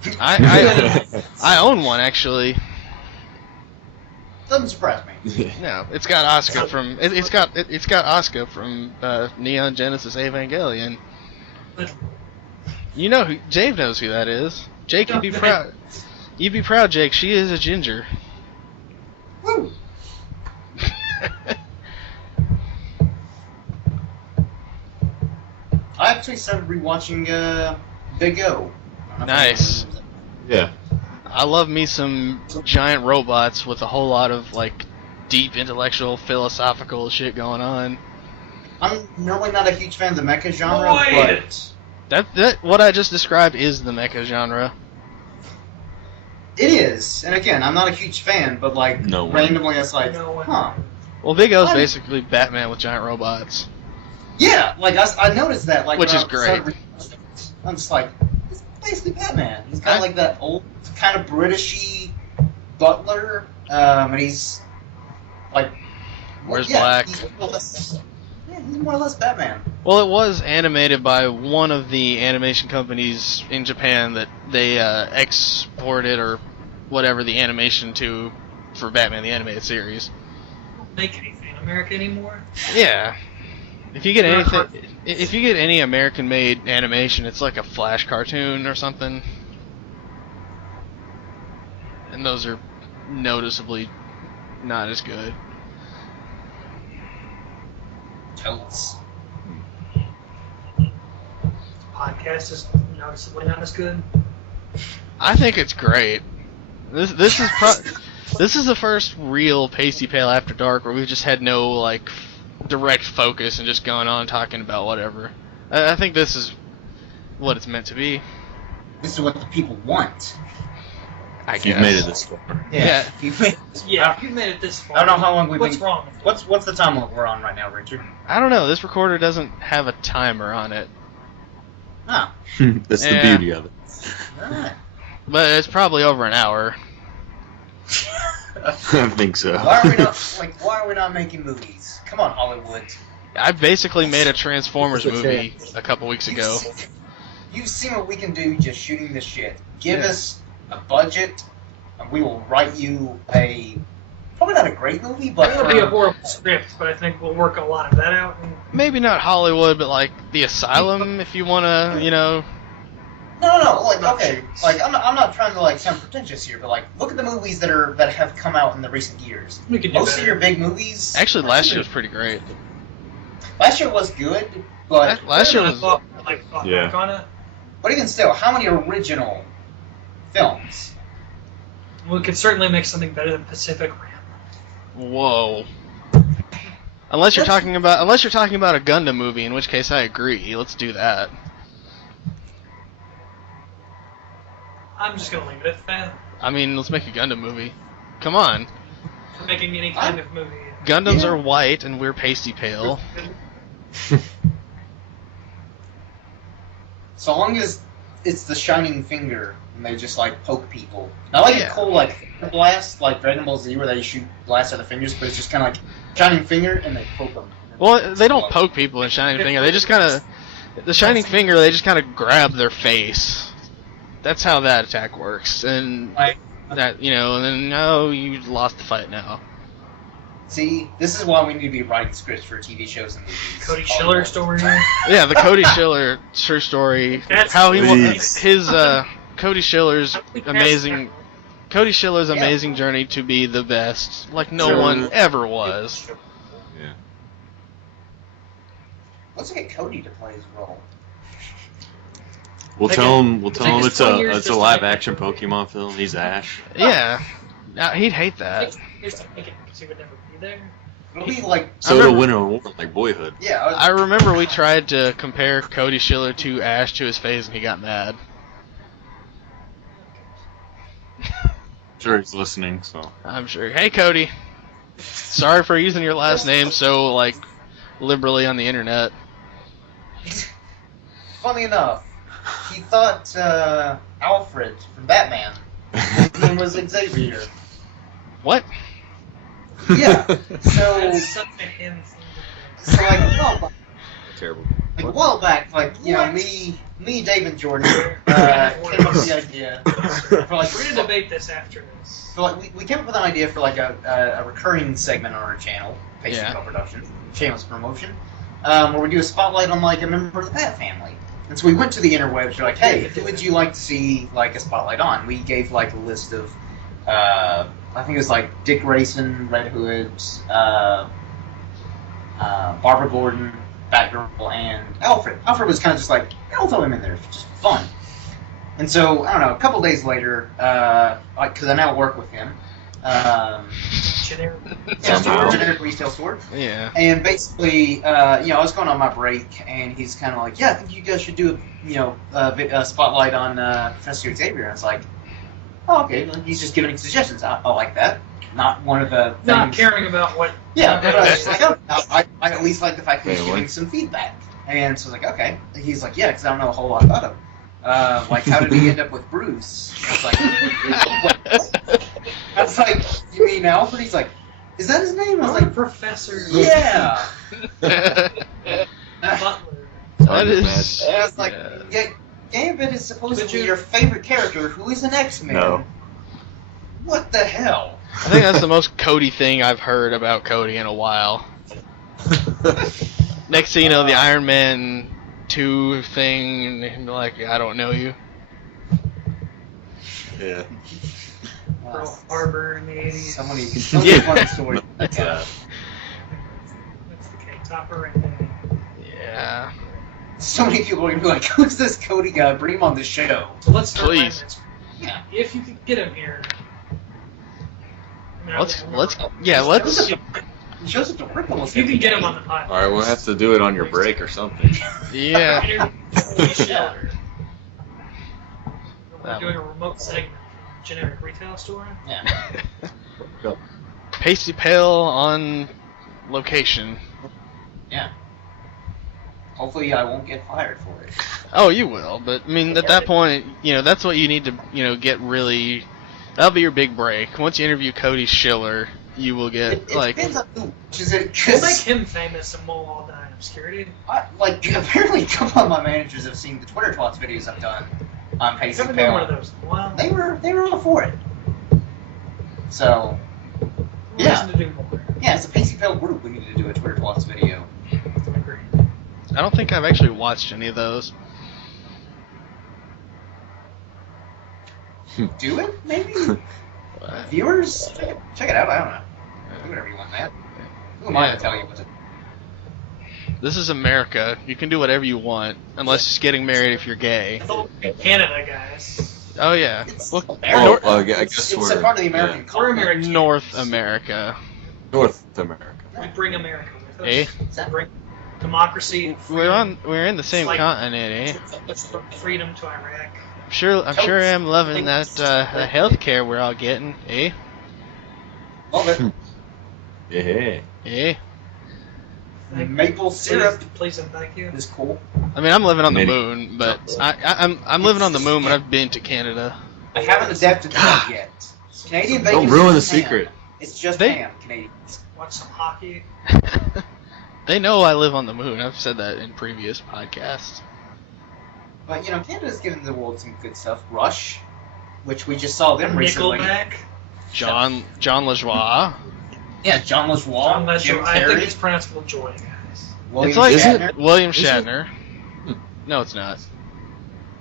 them. I own one, actually. Doesn't surprise me. No, it's got Asuka from... It's got Asuka from Neon Genesis Evangelion. You know who... Dave knows who that is. Jake, you'd be proud. You'd be proud, Jake. She is a ginger. Woo! I actually started rewatching Big O. I don't know if Nice. anyone- Yeah. I love me some giant robots with a whole lot of, like, deep intellectual, philosophical shit going on. I'm normally not a huge fan of the mecha genre, Boy! That what I just described is the mecha genre. but it is. And again, I'm not a huge fan, but like No one. randomly, it's like, No one. huh? Well, Big O's I'm- basically Batman with giant robots. Yeah, like I noticed that, like Which when is I started great. rewatching it, I'm just like, it's basically Batman. He's got like that old kind of Britishy butler, and he's like Wears black. He's more or less Batman. Well, it was animated by one of the animation companies in Japan that they exported or whatever the animation to for Batman the Animated Series. Don't make anything in America anymore. Yeah. If you get if you get any American-made animation, it's like a Flash cartoon or something. and those are noticeably not as good. Totes. Podcast is noticeably not as good. I think it's great. This is the first real Pasty Pale After Dark where we've just had no like direct focus and just going on talking about whatever. I think this is what it's meant to be. This is what the people want. I guess. You've made it this far. Yeah. You've made this Yeah, if you made it this far. I don't know how long we've What's been. wrong? What's the time we're on right now, Richard? I don't know. This recorder doesn't have a timer on it, Ah. That's the Yeah. beauty of it. Alright. but it's probably over an hour. I think so. Why are we not making movies? Come on, Hollywood. I basically made a Transformers movie a couple weeks ago. You've seen what we can do just shooting this shit. Give Yeah. us a budget, and we will write you probably not a great movie, but It'll be a horrible script, but I think we'll work a lot of that out. And Maybe not Hollywood, but like The Asylum, if you wanna, No, like okay, like I'm not trying to like sound pretentious here, but like look at the movies that have come out in the recent years. we can do Most of better. your big movies. Actually, last year was pretty great. Last year was good, but Last year I was. thought Yeah. back on it. but even still, how many original films? We could certainly make something better than Pacific Rim. Whoa. Unless you're talking about a Gundam movie, in which case I agree. Let's do that. I'm just gonna leave it at that. I mean, let's make a Gundam movie. Come on. For making any kind of movie. Gundams Yeah. are white and we're pasty pale. So long as it's the shining finger and they just like poke people. Not like Yeah. a cool like finger blast like Dragon Ball Z where they shoot blasts out of fingers, but it's just kind of like shining finger and they poke them. Well, they don't poke people in Shining Finger. They just kind of, the Shining Finger. They just kind of grab their face. That's how that attack works. And Like, that and then no, you lost the fight now. see, this is why we need to be writing scripts for TV shows and movies. Cody Schiller story. Yeah, the Cody Schiller true story. That's How he Please. his Cody Schiller's amazing. Cody Schiller's Yeah. amazing journey to be the best, like no Sure. one ever was. Yeah. Let's get Cody to play his role. We'll Take tell it- him. We'll take tell him us 20 years it's a just to live make action that movie. Pokemon film. He's Ash. Yeah, he'd hate that. Here's to make it because he would never be there. It'll be like, So it'll win an award like Boyhood. yeah, I remember we tried to compare Cody Schiller to Ash to his face, and he got mad. Sure, he's listening. So I'm sure. Hey, Cody. Sorry for using your last name so like liberally on the internet. funny enough, he thought Alfred from Batman, his name was Xavier. What? Yeah, so That's such a him thing. like terrible. a while back, like What? me, Dave, and Jordan came up with the idea for like We're gonna debate this after this. So like we came up with an idea for like a recurring segment on our channel, Patient Yeah. Call Productions, shameless promotion, where we do a spotlight on like a member of the Bat family. And so we went to the interwebs. We're like, hey, who would you like to see like a spotlight on? We gave like a list of, I think it was like Dick Grayson, Red Hood, Barbara Gordon, Batgirl, and Alfred. Alfred was kind of just like, I'll throw him in there, it's just fun. And so, I don't know, a couple days later, because I now work with him, Generic. Somehow. generic retail store, Yeah. and basically, I was going on my break, and he's kind of like, yeah, I think you guys should do, a spotlight on Professor Xavier. And it's like, oh, okay, well, he's just giving suggestions. I like that. Not one of the things. Not caring about what. Yeah, but I was just like, oh, I at least like the fact that he's Wait, giving what? some feedback. And so I was like, okay. He's like, yeah, because I don't know a whole lot about him. Like, how did he end up with Bruce? I was like, what? I was like, you mean Alfred? He's like, is that his name? I was like, Professor yeah. Butler. That is. And I was like, yeah. yeah, Gambit is supposed Could to be you- your favorite character who is an X-Men. No. What the hell? I think that's the most Cody thing I've heard about Cody in a while. Next thing you know, the Iron Man 2 thing, and like, I don't know you. Yeah. Pearl Harbor in the 80s. So many fun stories. That's That's the cake topper right there. Yeah. So many people are gonna be like, "Who's this Cody guy? Bring him on the show." So let's start Please. this. Yeah. If you could get him here. I mean, Let's It shows up to rip almost. If you every can get day. him on the podcast. All right, we'll have to do it on your break or something. Yeah. We're doing a remote segment from Generic Retail Store. Yeah. Pasty Pale on location. Yeah. Hopefully, I won't get fired for it. Oh, you will, but I mean, at that point, that's what you need to, get really. That'll be your big break. Once you interview Cody Schiller, you will get It depends on who watches it. We'll 'Cause make him famous and we'll all die in obscurity. apparently, a couple of my managers have seen the Twitter Twats videos I've done on I Pacey haven't done one of Pale. those in a while. They were all for it. So We're yeah. to do more. yeah, as a Pacey Pale group, we need to do a Twitter Twats video. I agree. I don't think I've actually watched any of those. Do it, maybe. Viewers, check it out. I don't know. Do whatever you want, man. Who am I to tell you what to? This is America. You can do whatever you want, unless it's getting married if you're gay. Canada, guys. Oh yeah. Look, Oh, Nor- I guess It's we're a part of the American We're culture. American. North America. North America. We bring America with us. Eh? Is Bring democracy. We're in the same It's like- continent, eh? Freedom to Iraq. I'm sure I'm loving that the healthcare we're all getting, eh? Love it. Yeah. Eh? Maple syrup Please and thank you. is cool. I mean, I'm living on the Maybe. moon, but I'm living on the moon, but I've been to Canada. I haven't adapted to that yet. Canadian bacon. Don't ruin the is ham. secret. It's just They- ham, Canadians. Watch some hockey. They know I live on the moon. I've said that in previous podcasts. But Canada's given the world some good stuff. Rush, which we just saw them recently. Nickelback. John LaJoie. Yeah, John LaJoie, John Legend. Jim I think Carrey, it's pronounced LaJoy, guys. William It's like Shatner. William Is it? Shatner. No, it's not.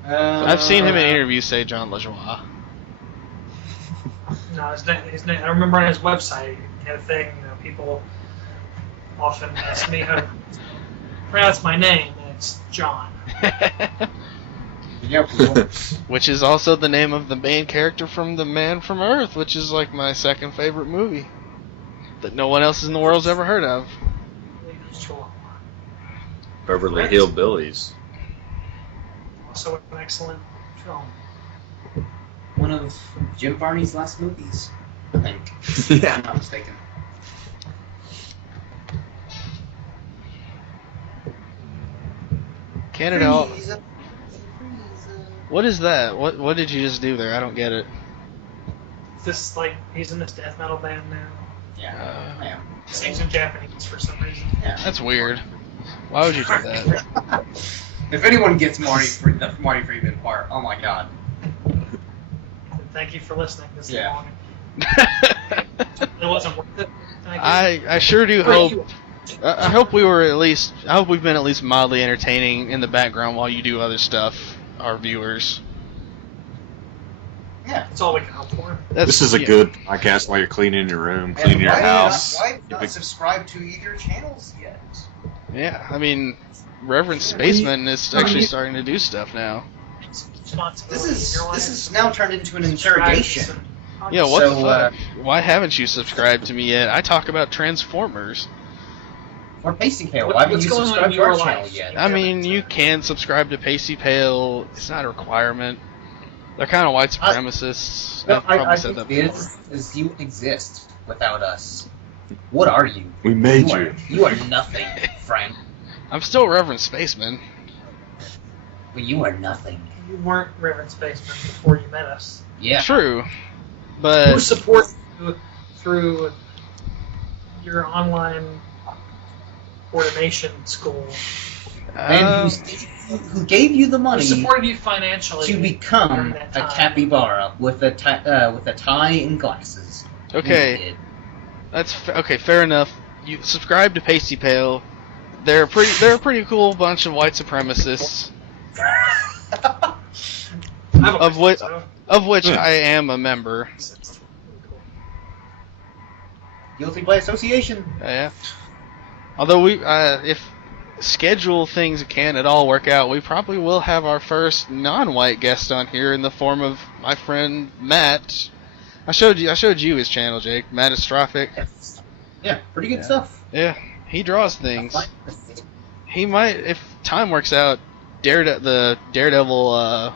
I've seen him in interviews say John LaJoie. No, his name. I remember on his website he had a thing. People often ask me how to pronounce my name, and it's John. Yeah, cool. Which is also the name of the main character from The Man from Earth, which is like my second favorite movie that no one else in the world's ever heard of. Beverly Hillbillies. Also an excellent film. One of Jim Varney's last movies, I think. If I'm not mistaken. Canada. Freeza. What is that? What did you just do there? I don't get it. This he's in this death metal band now. Yeah, I am. He sings in Japanese for some reason. Yeah. That's weird. Why would you do that? If anyone gets the Marty Friedman part, oh my god. And thank you for listening this Yeah. long. It wasn't worth it. Thank you. I sure do hope. I hope we've been at least mildly entertaining in the background while you do other stuff, our viewers. Yeah. That's all we can hope for. This is a good podcast while you're cleaning your room, cleaning your house. Why not subscribe to either channels yet? Yeah, I mean, Reverend Spaceman is actually starting to do stuff now. Responsibility This in your life. is now turned into an interrogation. Yeah, what So, the fuck? Why haven't you subscribed to me yet? I talk about Transformers. Or Pacey Pale. What- Why haven't what's you going on subscribed in to our your channel life? yet? I mean, you can subscribe to Pacey Pale. It's not a requirement. They're kind of white supremacists. No, I've probably I said think that it before. is you exist without us. What are you? We made You you. are, you are nothing, Frank. I'm still Reverend Spaceman. Well, you are nothing. You weren't Reverend Spaceman before you met us. Yeah. True, Who but support you through your online ordination school? And who gave you the Who money supported you financially to during become that a time? capybara with a tie and glasses. You okay, did. okay. Fair enough. You subscribe to Pacey Pale. They're a pretty cool bunch of white supremacists. I have a Of what- question, of which Yeah. I am a member. Guilty by association. Yeah. Although we, if schedule things can at all work out, we probably will have our first non-white guest on here in the form of my friend Matt. I showed you his channel, Jake. Matt Astrophic. Yeah, pretty good Yeah. stuff. Yeah, he draws things. He might, if time works out, the Daredevil,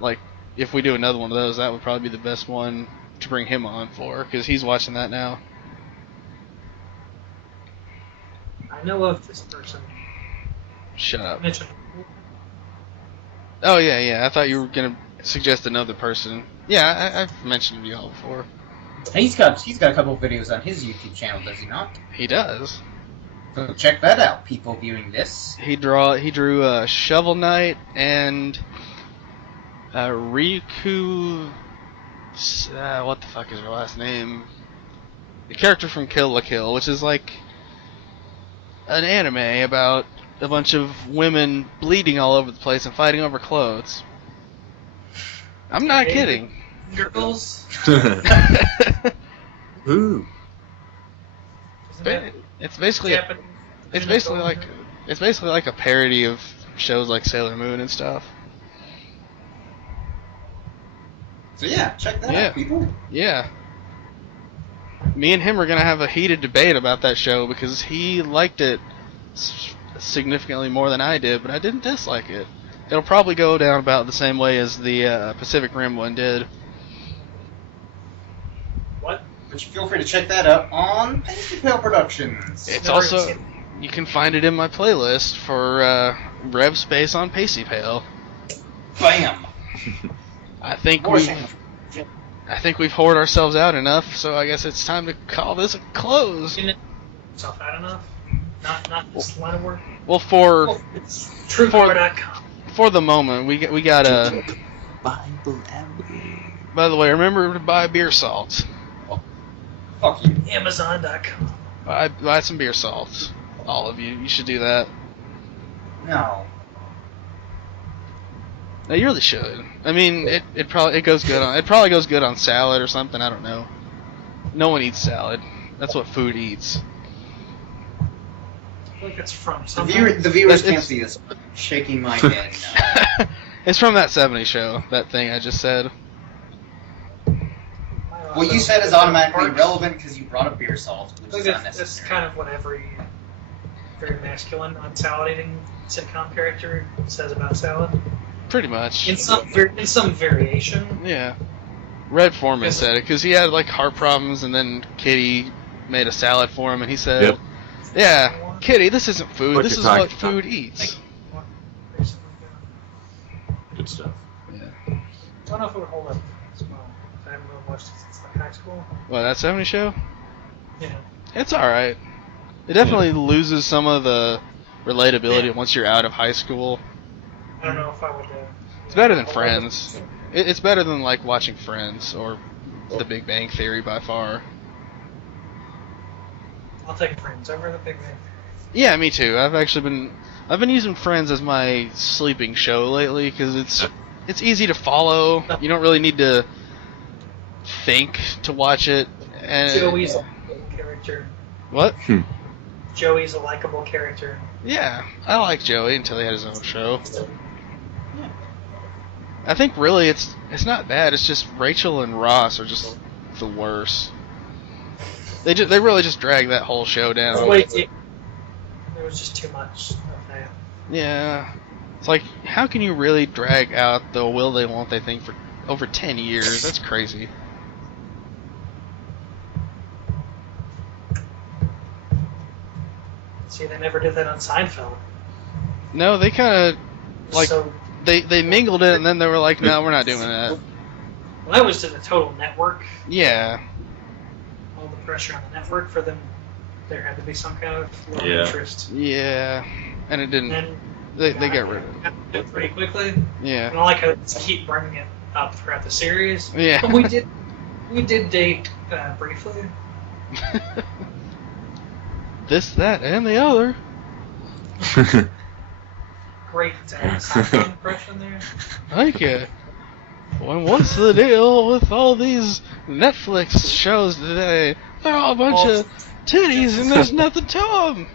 like, if we do another one of those, that would probably be the best one to bring him on for, because he's watching that now. I know of this person. Shut up. Mentioned. Oh, yeah, I thought you were going to suggest another person. Yeah, I've mentioned you all before. He's got a couple of videos on his YouTube channel, does he not? He does. So check that out, people viewing this. He drew Shovel Knight and Riku. What the fuck is her last name? The character from Kill la Kill, which is like an anime about a bunch of women bleeding all over the place and fighting over clothes. I'm not Okay. kidding. Girls. Ooh. Isn't that It's basically Japanese? it's basically like a parody of shows like Sailor Moon and stuff. So yeah, check that Yeah. out, people. Yeah. Me and him are gonna have a heated debate about that show because he liked it significantly more than I did, but I didn't dislike it. It'll probably go down about the same way as the Pacific Rim one did. What? But you feel free to check that out on Paisley Pale Productions. It's Never also seen you can find it in my playlist for Rev Space on Pacey Pale. Bam! I think More we've shit. whored ourselves out enough, so I guess it's time to call this a close. Isn't it yourself out enough? Not this line of work. Well, for It's Truecar.com. for the moment, we got a. Bible Alley. By the way, remember to buy beer salts. fuck you. Amazon.com. Buy some beer salts. All of you. You should do that. No. No, you really should. I mean, it probably goes good on. It probably goes good on salad or something. I don't know. No one eats salad. That's what food eats. I feel like it's from The, somewhere. the viewers It's- can't see this, but I'm shaking my head now. It's from that 70s show. That thing I just said. What you said is automatically relevant because you brought up beer salt, I which think is that's unnecessary. kind of what every very masculine, unsalad eating sitcom character says about salad. Pretty much. In some variation. Yeah. Red Foreman Yes. said it because he had like heart problems, and then Kitty made a salad for him, and he said, Yep. "Yeah, Kitty, this isn't food. What This you is what talking food about?" eats." Good stuff. Yeah. I don't know if it would hold up as well. I haven't really watched it since like high school. What, that 70s show? Yeah. It's alright. It definitely loses some of the relatability once you're out of high school. I don't know if I would. It's better than Friends. It's better than like watching Friends or The Big Bang Theory by far. I'll take Friends over the Big Bang. Yeah, me too. I've been using Friends as my sleeping show lately because it's easy to follow. You don't really need to think to watch it. And Joey's a likable character. what? Joey's a likable character. Yeah, I like Joey until he had his own show. I think really it's not bad. It's just Rachel and Ross are just the worst. They really just drag that whole show down. There was just too much of that. Yeah, it's like how can you really drag out the will they won't they thing for over 10 years? That's crazy. See, they never did that on Seinfeld. No, they kind of like So they mingled it and then they were like, no, we're not doing that. well, that was to the total network. Yeah, All the pressure on the network for them. There had to be some kind of low Yeah. interest. yeah, and it And didn't. then They got rid of it. it pretty quickly. And Yeah, I like how they just keep bringing it up throughout the series. yeah. We did date briefly. This, that, and the other. Great Seinfeld impression there. Thank you. Well, what's the deal with all these Netflix shows today? They're all a bunch of titties and there's nothing to them.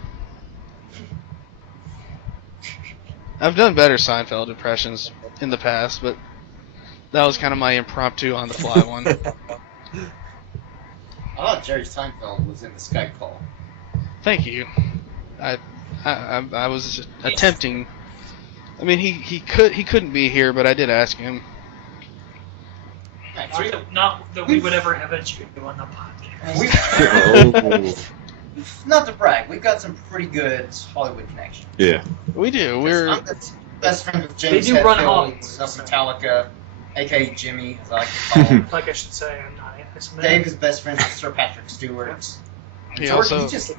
I've done better Seinfeld impressions in the past, but that was kind of my impromptu on the fly one. I thought Jerry Seinfeld was in the Skype call. Thank you. I was attempting. I mean, he couldn't be here, but I did ask him. Not that we would ever have educated you on the podcast. Not to brag, we've got some pretty good Hollywood connections. Yeah. We do. I'm the best friend with James They do run Hetfield Hollywood, of so- Metallica, aka Jimmy, as I like to call him. Like I should say, I'm not anti-Semitic. Dave is best friends with Sir Patrick Stewart. He Jordan, also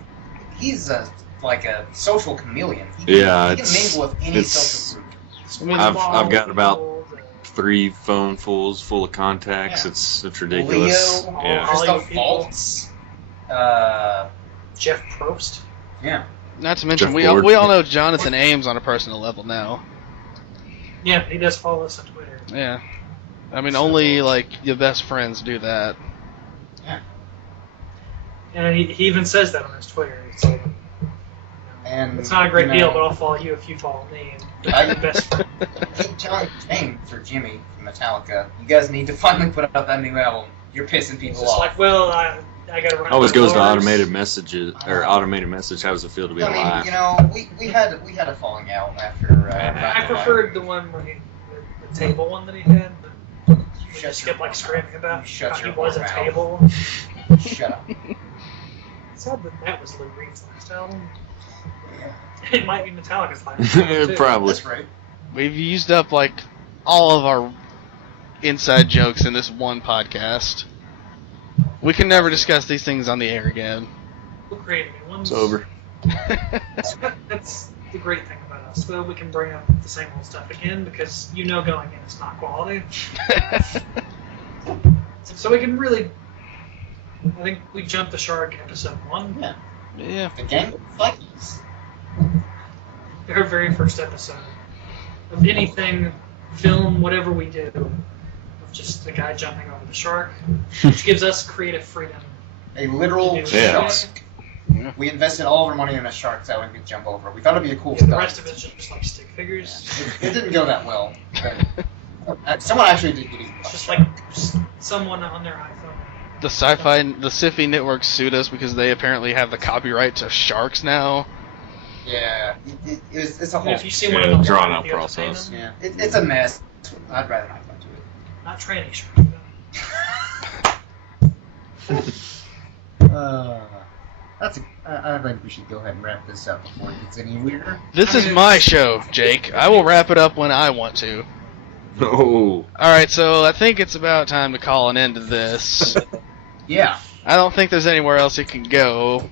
he's like a social chameleon. He Yeah, can mingle with any social group. I've got about 3 phonefuls full of contacts. Yeah. It's ridiculous. Leo, Yeah. Christoph people. Waltz. Jeff Probst. Yeah. not to mention Jeff we Lord. all know Jonathan Ames on a personal level now. Yeah, he does follow us on Twitter. Yeah. I mean, only like your best friends do that. And he even says that on his Twitter. It's like, And it's not a great you deal, know, but I'll follow you if you follow me. And I- we're the best friend. keep telling James or Jimmy from Metallica, you guys need to finally put out that new album. You're pissing It's people just off. like, well, I gotta run. Always my goes to cars. automated messages or automated message. How does it feel to be I mean, alive? you know, we had a falling out after. I preferred the one where the table one that he had. But we Shut just your kept like mouth. screaming about Shut how he your was a mouth. table. Shut up. It's sad that was Lou Reed's last album. Yeah. It might be Metallica's last album, too. Probably. That's right. We've used up like all of our inside jokes in this one podcast. We can never discuss these things on the air again. We'll create new ones. It's over. That's the great thing about us. Though we can bring up the same old stuff again because you know going in it's not quality. So we can really. I think we jumped the shark episode 1. Yeah. Yeah. The gang of Vikings. Our very first episode of anything, film, whatever we do, of just the guy jumping over the shark, which gives us creative freedom. A literal Yeah. shark. We invested all of our money in a shark so we could jump over. We thought it'd be a cool Yeah, the stunt. rest of it's just like stick figures. It didn't go that well. But someone actually did get eaten. It's just like someone on their iPhone. The Sci-Fi Network sued us because they apparently have the copyright to sharks now. Yeah, it's a And whole. if you see one of them drawn out you have to pay process. them. Yeah, it's a mess. I'd rather not go into it. Not training sharks. That's. I think we should go ahead and wrap this up before it gets any weirder. This is my show, Jake. I will wrap it up when I want to. Oh. Alright, so I think it's about time to call an end to this. Yeah. I don't think there's anywhere else it can go.